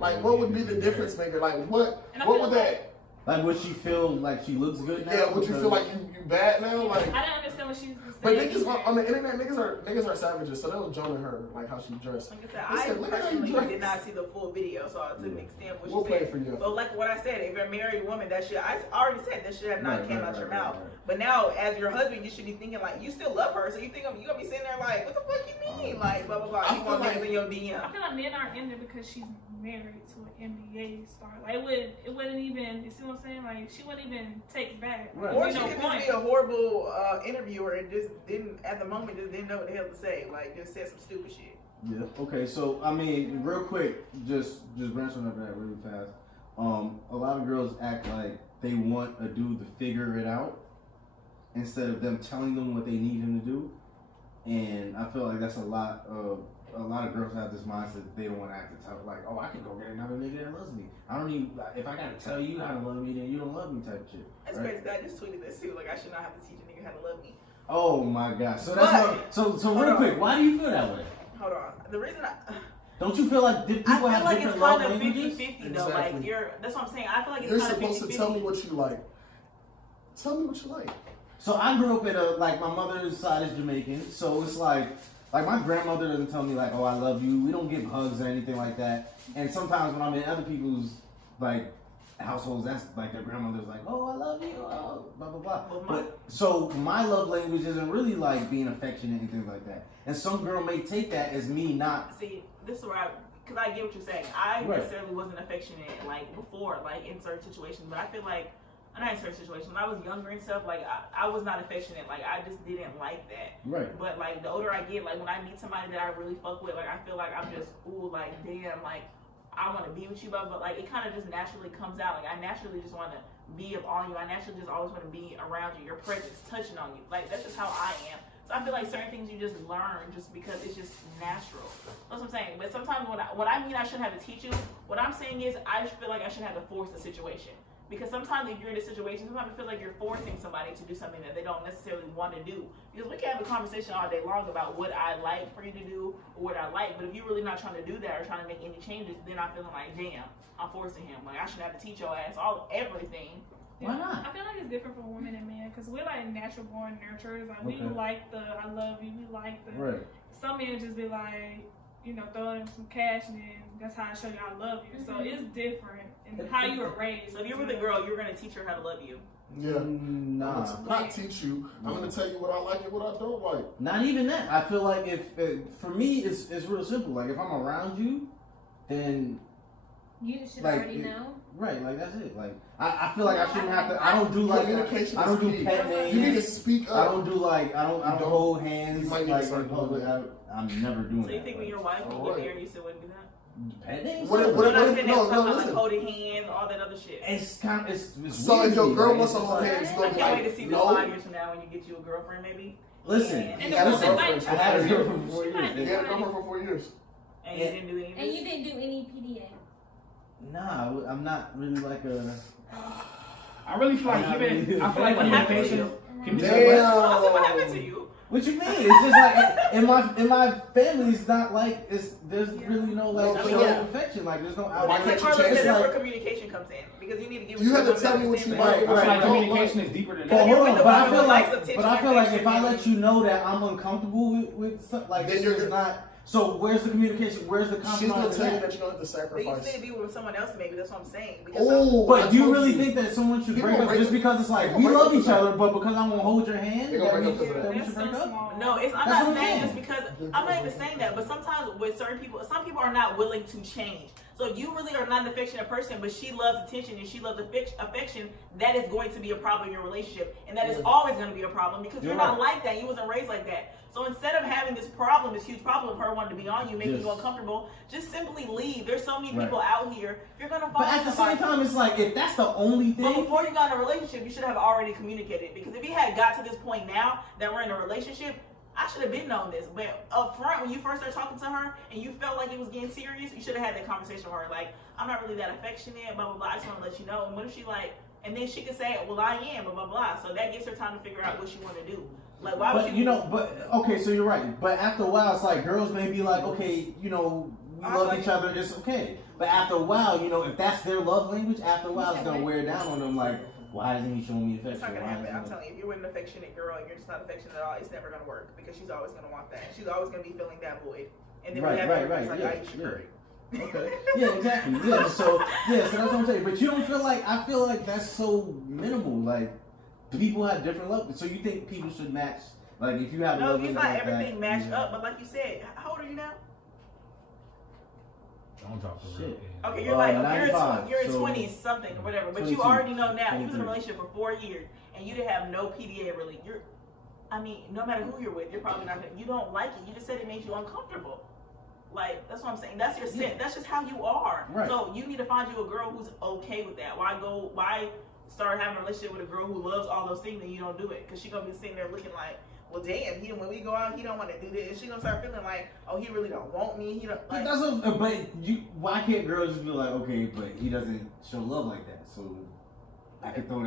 Like, what would be the difference maker? Like, what would that? Like, would she feel like she looks good now? Yeah, would you feel like you bad now? Like, I didn't understand what she was saying. but niggas on the internet, niggas are savages, so they'll join her like how she dressed. Like I said, I personally did not see the full video, so to the extent what we'll she play said. it for you. But like what I said, if you're a married woman, that shit, I already said that shit had not came out your mouth. But now, as your husband, you should be thinking like you still love her, so you think you gonna be sitting there like, what the fuck you mean, like blah blah blah. You want niggas in your DM. I feel like men aren't in there because she's married to an NBA star. Like it wouldn't even. You see what I'm saying? Like she wouldn't even take back. Right. Or she could just be a horrible interviewer and just didn't at the moment just didn't know what the hell to say. Like just said some stupid shit. Yeah. Okay. So I mean, real quick, just branching over that really fast. A lot of girls act like they want a dude to figure it out instead of them telling them what they need him to do. And I feel like that's a lot of girls have this mindset that they don't want to have to tell, like, oh, I can go get another nigga that loves me. I don't need, if I gotta tell you how to love me, then you don't love me type shit. That's crazy. I just tweeted this too. Like I should not have to teach a nigga how to love me. Oh my gosh. So that's so real quick. Why do you feel that way? Hold on. The reason don't you feel like people have like different it's love kind of languages? 50-50 though. Like that's what I'm saying. I feel like it's You're kind of 50-50. supposed to tell me what you like. Tell me what you like. So I grew up in my mother's side is Jamaican, so it's like my grandmother doesn't tell me like, oh, I love you. We don't give hugs or anything like that. And sometimes when I'm in other people's like households, that's like their grandmother's like, oh, I love you, oh, blah blah blah. But so my love language isn't really like being affectionate and things like that. And some girl may take that as me not. See, this is where because I get what you're saying. I necessarily wasn't affectionate like before, like in certain situations, but I feel like. Not in certain situations. When I was younger and stuff, like I was not affectionate. Like I just didn't like that. Right. But like the older I get, like when I meet somebody that I really fuck with, like I feel like I'm just like damn, like I want to be with you, but like it kind of just naturally comes out. Like I naturally just want to be upon you. I naturally just always want to be around you. Your presence, touching on you. Like that's just how I am. So I feel like certain things you just learn just because it's just natural. That's what I'm saying. But sometimes when I mean I shouldn't have to teach you, what I'm saying is I just feel like I shouldn't have to force the situation. Because sometimes if you're in a situation, sometimes I feel like you're forcing somebody to do something that they don't necessarily want to do. Because we can have a conversation all day long about what I like for you to do or what I like. But if you're really not trying to do that or trying to make any changes, then I'm feeling like, damn, I'm forcing him. Like I should have to teach your ass everything. Why not? I feel like it's different for women and men because we're like natural born nurturers. Like we like the I love you. We like the. Right. Some men just be like, throw in some cash and then that's how I show you I love you. So it's different in how you were raised. So if you were the girl, you were gonna teach her how to love you. Yeah. Nah. Not teach you. I'm gonna tell you what I like and what I don't like. Not even that. I feel like if for me it's real simple. Like if I'm around you, then you should already know. Right, like that's it. Like I feel like I shouldn't have to. I don't do like communication. I don't do pet names. You need to speak up. I don't do like I don't hold hands You might like need to in public. I'm never doing that. So you think when your wife will get married, you still wouldn't do that? Pet names? What if- We're not if- sitting no, there talking about listen. like holding hands, all that other shit. It's kind of, it's So weird if to your me, girl like, wants to it's hold like- hands, you I gonna can't be wait to like, see this no. 5 years from now when you get you a girlfriend, maybe. Listen, And He the had a woman girlfriend might- for I had a 4 girl years. for 4 She years. might He had a girlfriend for 4 years. And you didn't do any of And this? you didn't do any PDA. Nah, I'm not really like a. I really feel like even I feel like What happened to communication. you? Communication. I said, what happened to you? What you mean? It's just like in my family, it's not like it's. There's really no like No, show yeah. of affection. Like there's no. Why Like can't you Carlos change said, it? that's Like- where communication comes in. Because you need to give You have to them tell me what understand you that. like. I feel like Right. communication is deeper than But that. hold on, the but I one feel who like, likes attention, but I feel like if I affection, let you know that I'm uncomfortable with something, like Then this you're is gonna- not. So where's the communication? Where's the She's compromise? gonna in tell you that? that you're gonna have to But you sacrifice. need to be with someone else, maybe. That's what I'm saying. Because Oh, But do you really think that someone should People break up break just up- because it's like people we break love up each because of other, but because I won't hold your hand, They gonna that break we, up because of that we That's should so break up? small. no, I'm That's not what I'm saying saying. just because I'm not even saying that. But sometimes with certain people, some people are not willing to change. So if you really are not an affectionate person, but she loves attention and she loves affection, that is going to be a problem in your relationship, and that is always going to be a problem because you're You're not right. like that. You wasn't raised like that. So instead of having this problem, this huge problem of her wanting to be on you, making you Just- uncomfortable, just simply leave. There's so many Right. people out here. You're gonna find But at the same somebody. time, it's like if that's the only But thing. before you got in a relationship, you should have already communicated. Because if you had got to this point now that we're in a relationship, I should have been known this. But up front, when you first started talking to her and you felt like it was getting serious, you should have had that conversation with her. Like, I'm not really that affectionate, blah, blah, blah. I just want to let you know. And what if she like, and then she could say, well, I am, blah, blah, blah. So that gives her time to figure out what she want to do. Like, why would But she? you know, but okay, so you're right. But after a while, it's like girls may be like, okay, you know, we I love like each it. other, it's okay. But after a while, you know, if that's their love language, after a while, it's gonna wear down on them. Like, why isn't he showing me affection? It's not gonna Why happen. isn't I'm he- telling you, if you're with an affectionate girl and you're just not affectionate at all, it's never gonna work because she's always gonna want that. She's always gonna be filling that void. And then Right, we have right, everybody's right, like, yeah, I should yeah. hurry. Okay. Yeah, exactly. Yeah. So that's what I'm saying. But you don't feel like I feel like that's so minimal. Like people have different love. So you think people should match? Like if you have a No, love it's language not like everything that, matched you- up, but like you said, how old are you now? Don't drop the Shit. real. Okay, you're like, you're 95, in so 20 something or whatever, but 22, you already know now, you was in a 23. relationship for 4 years and you didn't have no PDA really. I mean, no matter who you're with, you're probably not gonna, you don't like it. You just said it made you uncomfortable. Like, that's what I'm saying. That's your sin. That's just how you are. Right. So you need to find you a girl who's okay with that. Why start having a relationship with a girl who loves all those things and you don't do it? Because she's gonna be sitting there looking like, well, damn, when we go out, he don't want to do this. And she's gonna start feeling like, oh, he really don't want me. He don't. But Like, that's what, but you, why can't girls just be like, okay, but he doesn't show love like that, so I could throw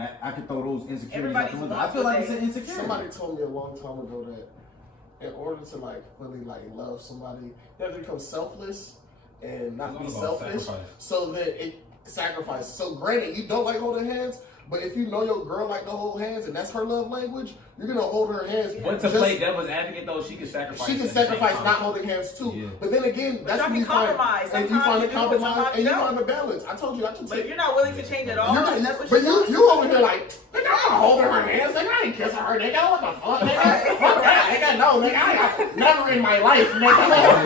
those insecurities out the Everybody's window. I wants feel what like it's they- an insecurity. Somebody told me a long time ago that in order to like really like love somebody, you have to become selfless and not be It's all about selfish. sacrifice. So that it sacrifice. So granted, you don't like holding hands, but if you know your girl like to hold hands and that's her love language, you're gonna hold her hands. But to just- play devil's advocate though, she can sacrifice. She can at the same sacrifice time. not holding hands too. Yeah. But then again, But that's y'all when can you find compromise. and you Sometimes find you a do, but compromise sometimes and you you don't. find a balance. I told you I should but take. you're not willing to change at all. You're and not, that's what but she you wants. you over here like, nigga, I'm not holding her hands, nigga. I ain't kissing her, nigga. What the fuck, nigga? Fuck that, nigga. No, nigga. I never in my life, nigga.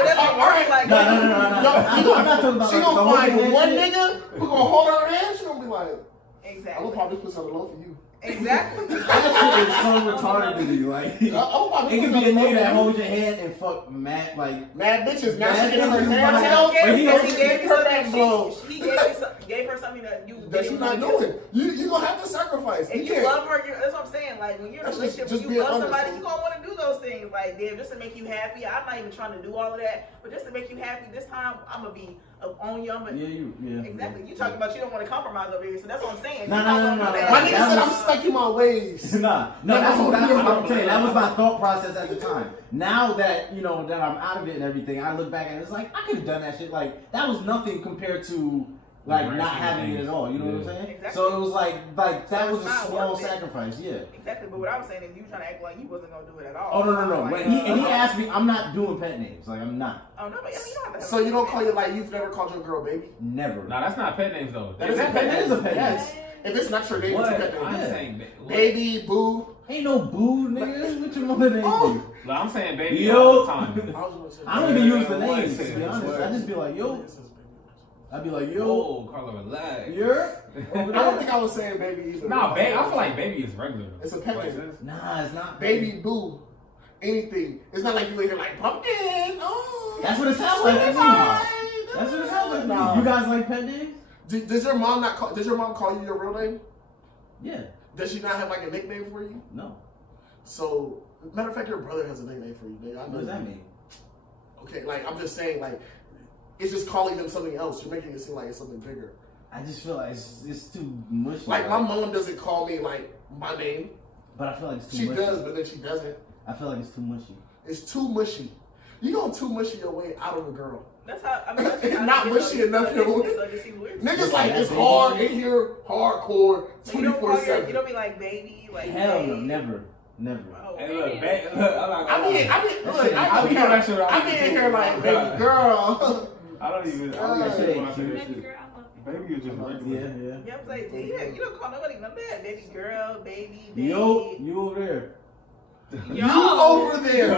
It doesn't work like No. that. I'm not talking about She like, gonna the whole find hand one shit. nigga who gonna hold her hand. She gonna be like, I'm Exactly. gonna probably put something low for you. Exactly. That shit is so retarded to me. Like, I'm probably it put could be a something low nigga that for you. holds your hand and fuck mad like. Mad bitches. Now Mad she getting her bitches, hands but- held. but he Her don't- back blows. He gave her something that you That you didn't not want to doing. You gonna have to sacrifice. If you can't. love her, that's what I'm saying. Like when you're in a That's relationship, just when you being love honest, somebody, man. you gonna want to do those things. Like, damn, just to make you happy. I'm not even trying to do all of that, but just to make you happy. This time, I'm gonna be on you. I'm gonna, Yeah. exactly. You talking about you don't want to compromise over here, so that's what I'm saying. No. You're not gonna do that. My nigga That said was- I'm stuck in my ways. No, that's what I'm saying. That was my thought process at the time. Now that you know that I'm out of it and everything, I look back and it's like I could have done that shit. Like that was nothing compared to like The grand not scheme of having it things. at all. You know what I'm Yeah. saying? Exactly. So it was like that So was it's a not small worth it. sacrifice. Yeah. Exactly. But what I was saying is you trying to act like you wasn't gonna do it at all. Oh no. Like, When he asked me, I'm not doing pet names. Like I'm not. Oh no, but I mean, you don't have to have So you don't call your like you've never called your girl baby? Never. Nah, that's not pet names though. That is That is a pet name. Yes. If it's not your name, What? it's a pet I'm name. Yeah. saying, what? Baby, boo. Ain't no boo, nigga. What your mother name? Oh. be? Like, I'm saying baby Yo. all the time. I don't even use the Yeah, names to what? be honest. I just be like yo. I'd be like yo. Yo, Carla, relax. You're. I don't think I was saying baby either. Nah, baby. I feel like baby is regular. It's a pet Like, name. Nah, it's not. Baby, boo. Anything. It's not like you later like pumpkin. Oh. That's what it sounds like to me. That's That's what it sounds like. Nah. You guys like pet names? Does your mom not call? Does your mom call you your real name? Yeah. Does she not have like a nickname for you? No. So, matter of fact, your brother has a nickname for you, nigga. I know What does that mean? Okay, like I'm just saying, like it's just calling them something else. You're making it seem like it's something bigger. I just feel like it's too mushy. Like my mom doesn't call me like my name. But I feel like it's too She mushy. does, but then she doesn't. I feel like it's too mushy. It's too mushy. You gonna too mushy your way out of a girl. That's how. I mean, that's just how Not it mushy gets enough, so yo. it just seems weird. Niggas like Yeah, it's baby. hard in here, hardcore, So you don't call your, 24/7. you don't be like baby, like Hell no, babe. never. Oh, Hey, look, I'm not I mean, shit, I be on that shit. I be in here like, baby girl. I don't even. I don't That even shit when I ain't say cute. that Baby shit. girl, I love you. Baby is just regular. Yeah. yeah, I'm like, damn, you don't call nobody none of that. Baby girl, baby. Yo, you over there. You over there.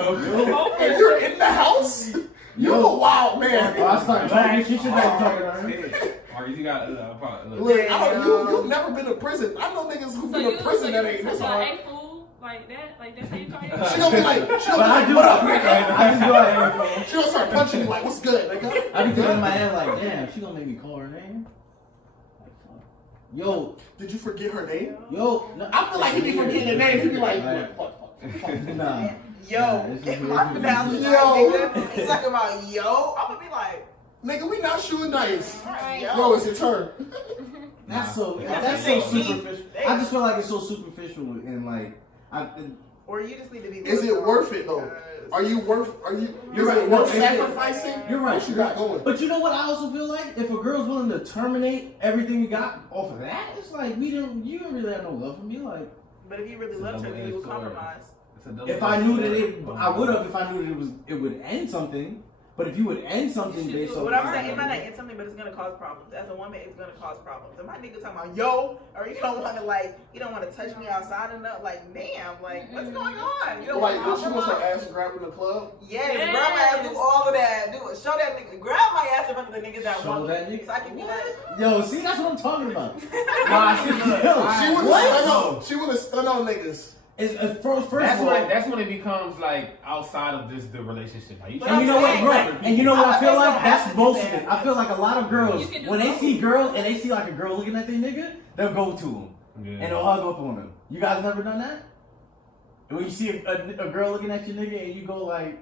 And you're in the house? You a wild man. Oh, I started talking. She should have talking to her. Marcus, you got Look, I don't, you've never been to prison. I know niggas who've been to prison that ain't this hard. Hey, fool, like that, like that's how you call your She gonna be like, But I do. what up, nigga? I just go like, She gonna start punching you like, what's good, nigga? I be thinking in my head like, damn, she gonna make me call her name. Like, fuck. Yo, Did you forget her name? yo. No, I feel like he be forgetting the name. He be like, Like, fuck. nah. Yo, it's if just my weird. pronouncement, Yo. nigga, he's talking about yo, I'm gonna be like, Nigga, we not shooting dice. alright, Yo, it's your turn. That's so. Yeah. That's so Yeah. superficial. I just feel like it's so superficial and like, or you just need to be. Is it worth it though? Are you worth? You're right. Is it worth No, sacrificing? You're right. What you got going? But you know what? I also feel like if a girl's willing to terminate everything you got off of that, it's like you don't really have no love for me. Like, But if you really It's a loved her, then you would double-edged sword. compromise. if I knew that I would have if I knew that it would end something. But if you would end something You should based do on What I'm saying, it might not end something, but it's gonna cause problems. As a woman, it's gonna cause problems. If my nigga talking about yo, or you don't want to you don't want to touch me outside enough, like damn, like what's going on? You don't Like, want what she wants her ass grabbed in the club? Yes, Yes. grab my ass, do all of that, do it. Show that nigga, grab my ass in front of the niggas that Show want that me, nigga? so I can be like, Yo, see, that's what I'm talking about. She wanna stun on niggas. First That's of all, that's when it becomes like outside of the relationship. Like, you But and you know what, saying, right? And you know what I feel like? That's most of that. it. I feel like a lot of girls, You can do when they both. see girls and they see like a girl looking at their nigga, they'll go to him and they'll hug up on him. You guys never done that? And when you see a girl looking at your nigga and you go like,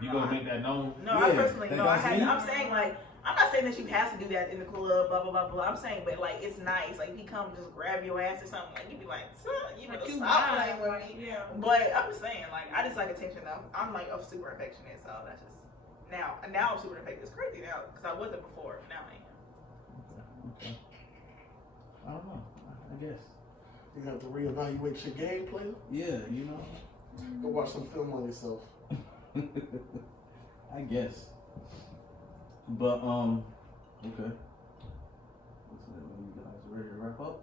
you gonna make that known? no, I Yeah, personally, that no, I does hadn't. me. I'm saying like, I'm not saying that you have to do that in the club, blah blah blah blah. I'm saying, but like, it's nice. Like, if he come just grab your ass or something, like you be like, you better Like, you stop mad, playing with like, me. yeah. But I'm just saying, like, I just like attention though. I'm like super affectionate, so that's just now I'm super affectionate. It's crazy now because I wasn't before. Now I am. okay. I don't know. I guess. You have to reevaluate your game, player. Yeah, you know. Go watch some film on yourself. I guess. But okay. What's it? You guys ready to wrap up?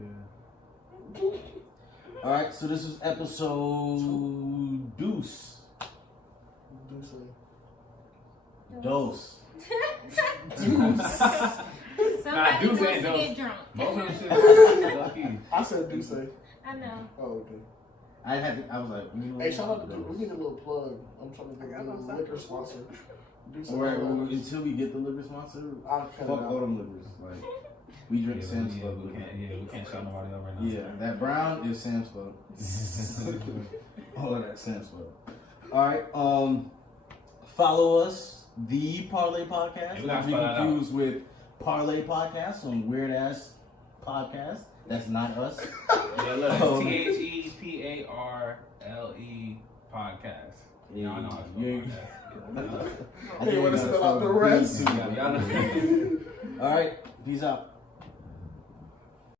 Yeah. All right. So this is episode Deuce. Dose. Somebody Deuce wants ain't to those. get drunk. Both of them shit lucky. I said do say. I know. Oh, okay. I was like, Hey, shout out to Duke. We need a little plug. I'm trying to get a little liquor sponsor. Do some Alright, well, until we get the liver sponsor, I'll cut fuck it all out. them livers. Like, we drink Sam's Club. We can't shout nobody up right now. Yeah, that brown is Sam's Club. All of that Sam's Club. Alright, follow us, the Parle Podcast. We gotta Not to be spell that out. confused with Parle Podcast, some weird ass podcast. That's not us. Yeah, look, Um, TheParle podcast. Yeah, Y'all know how to spell you ain't- podcast. Hey, you wanna spell out the rest? Y'all know. Alright, peace out.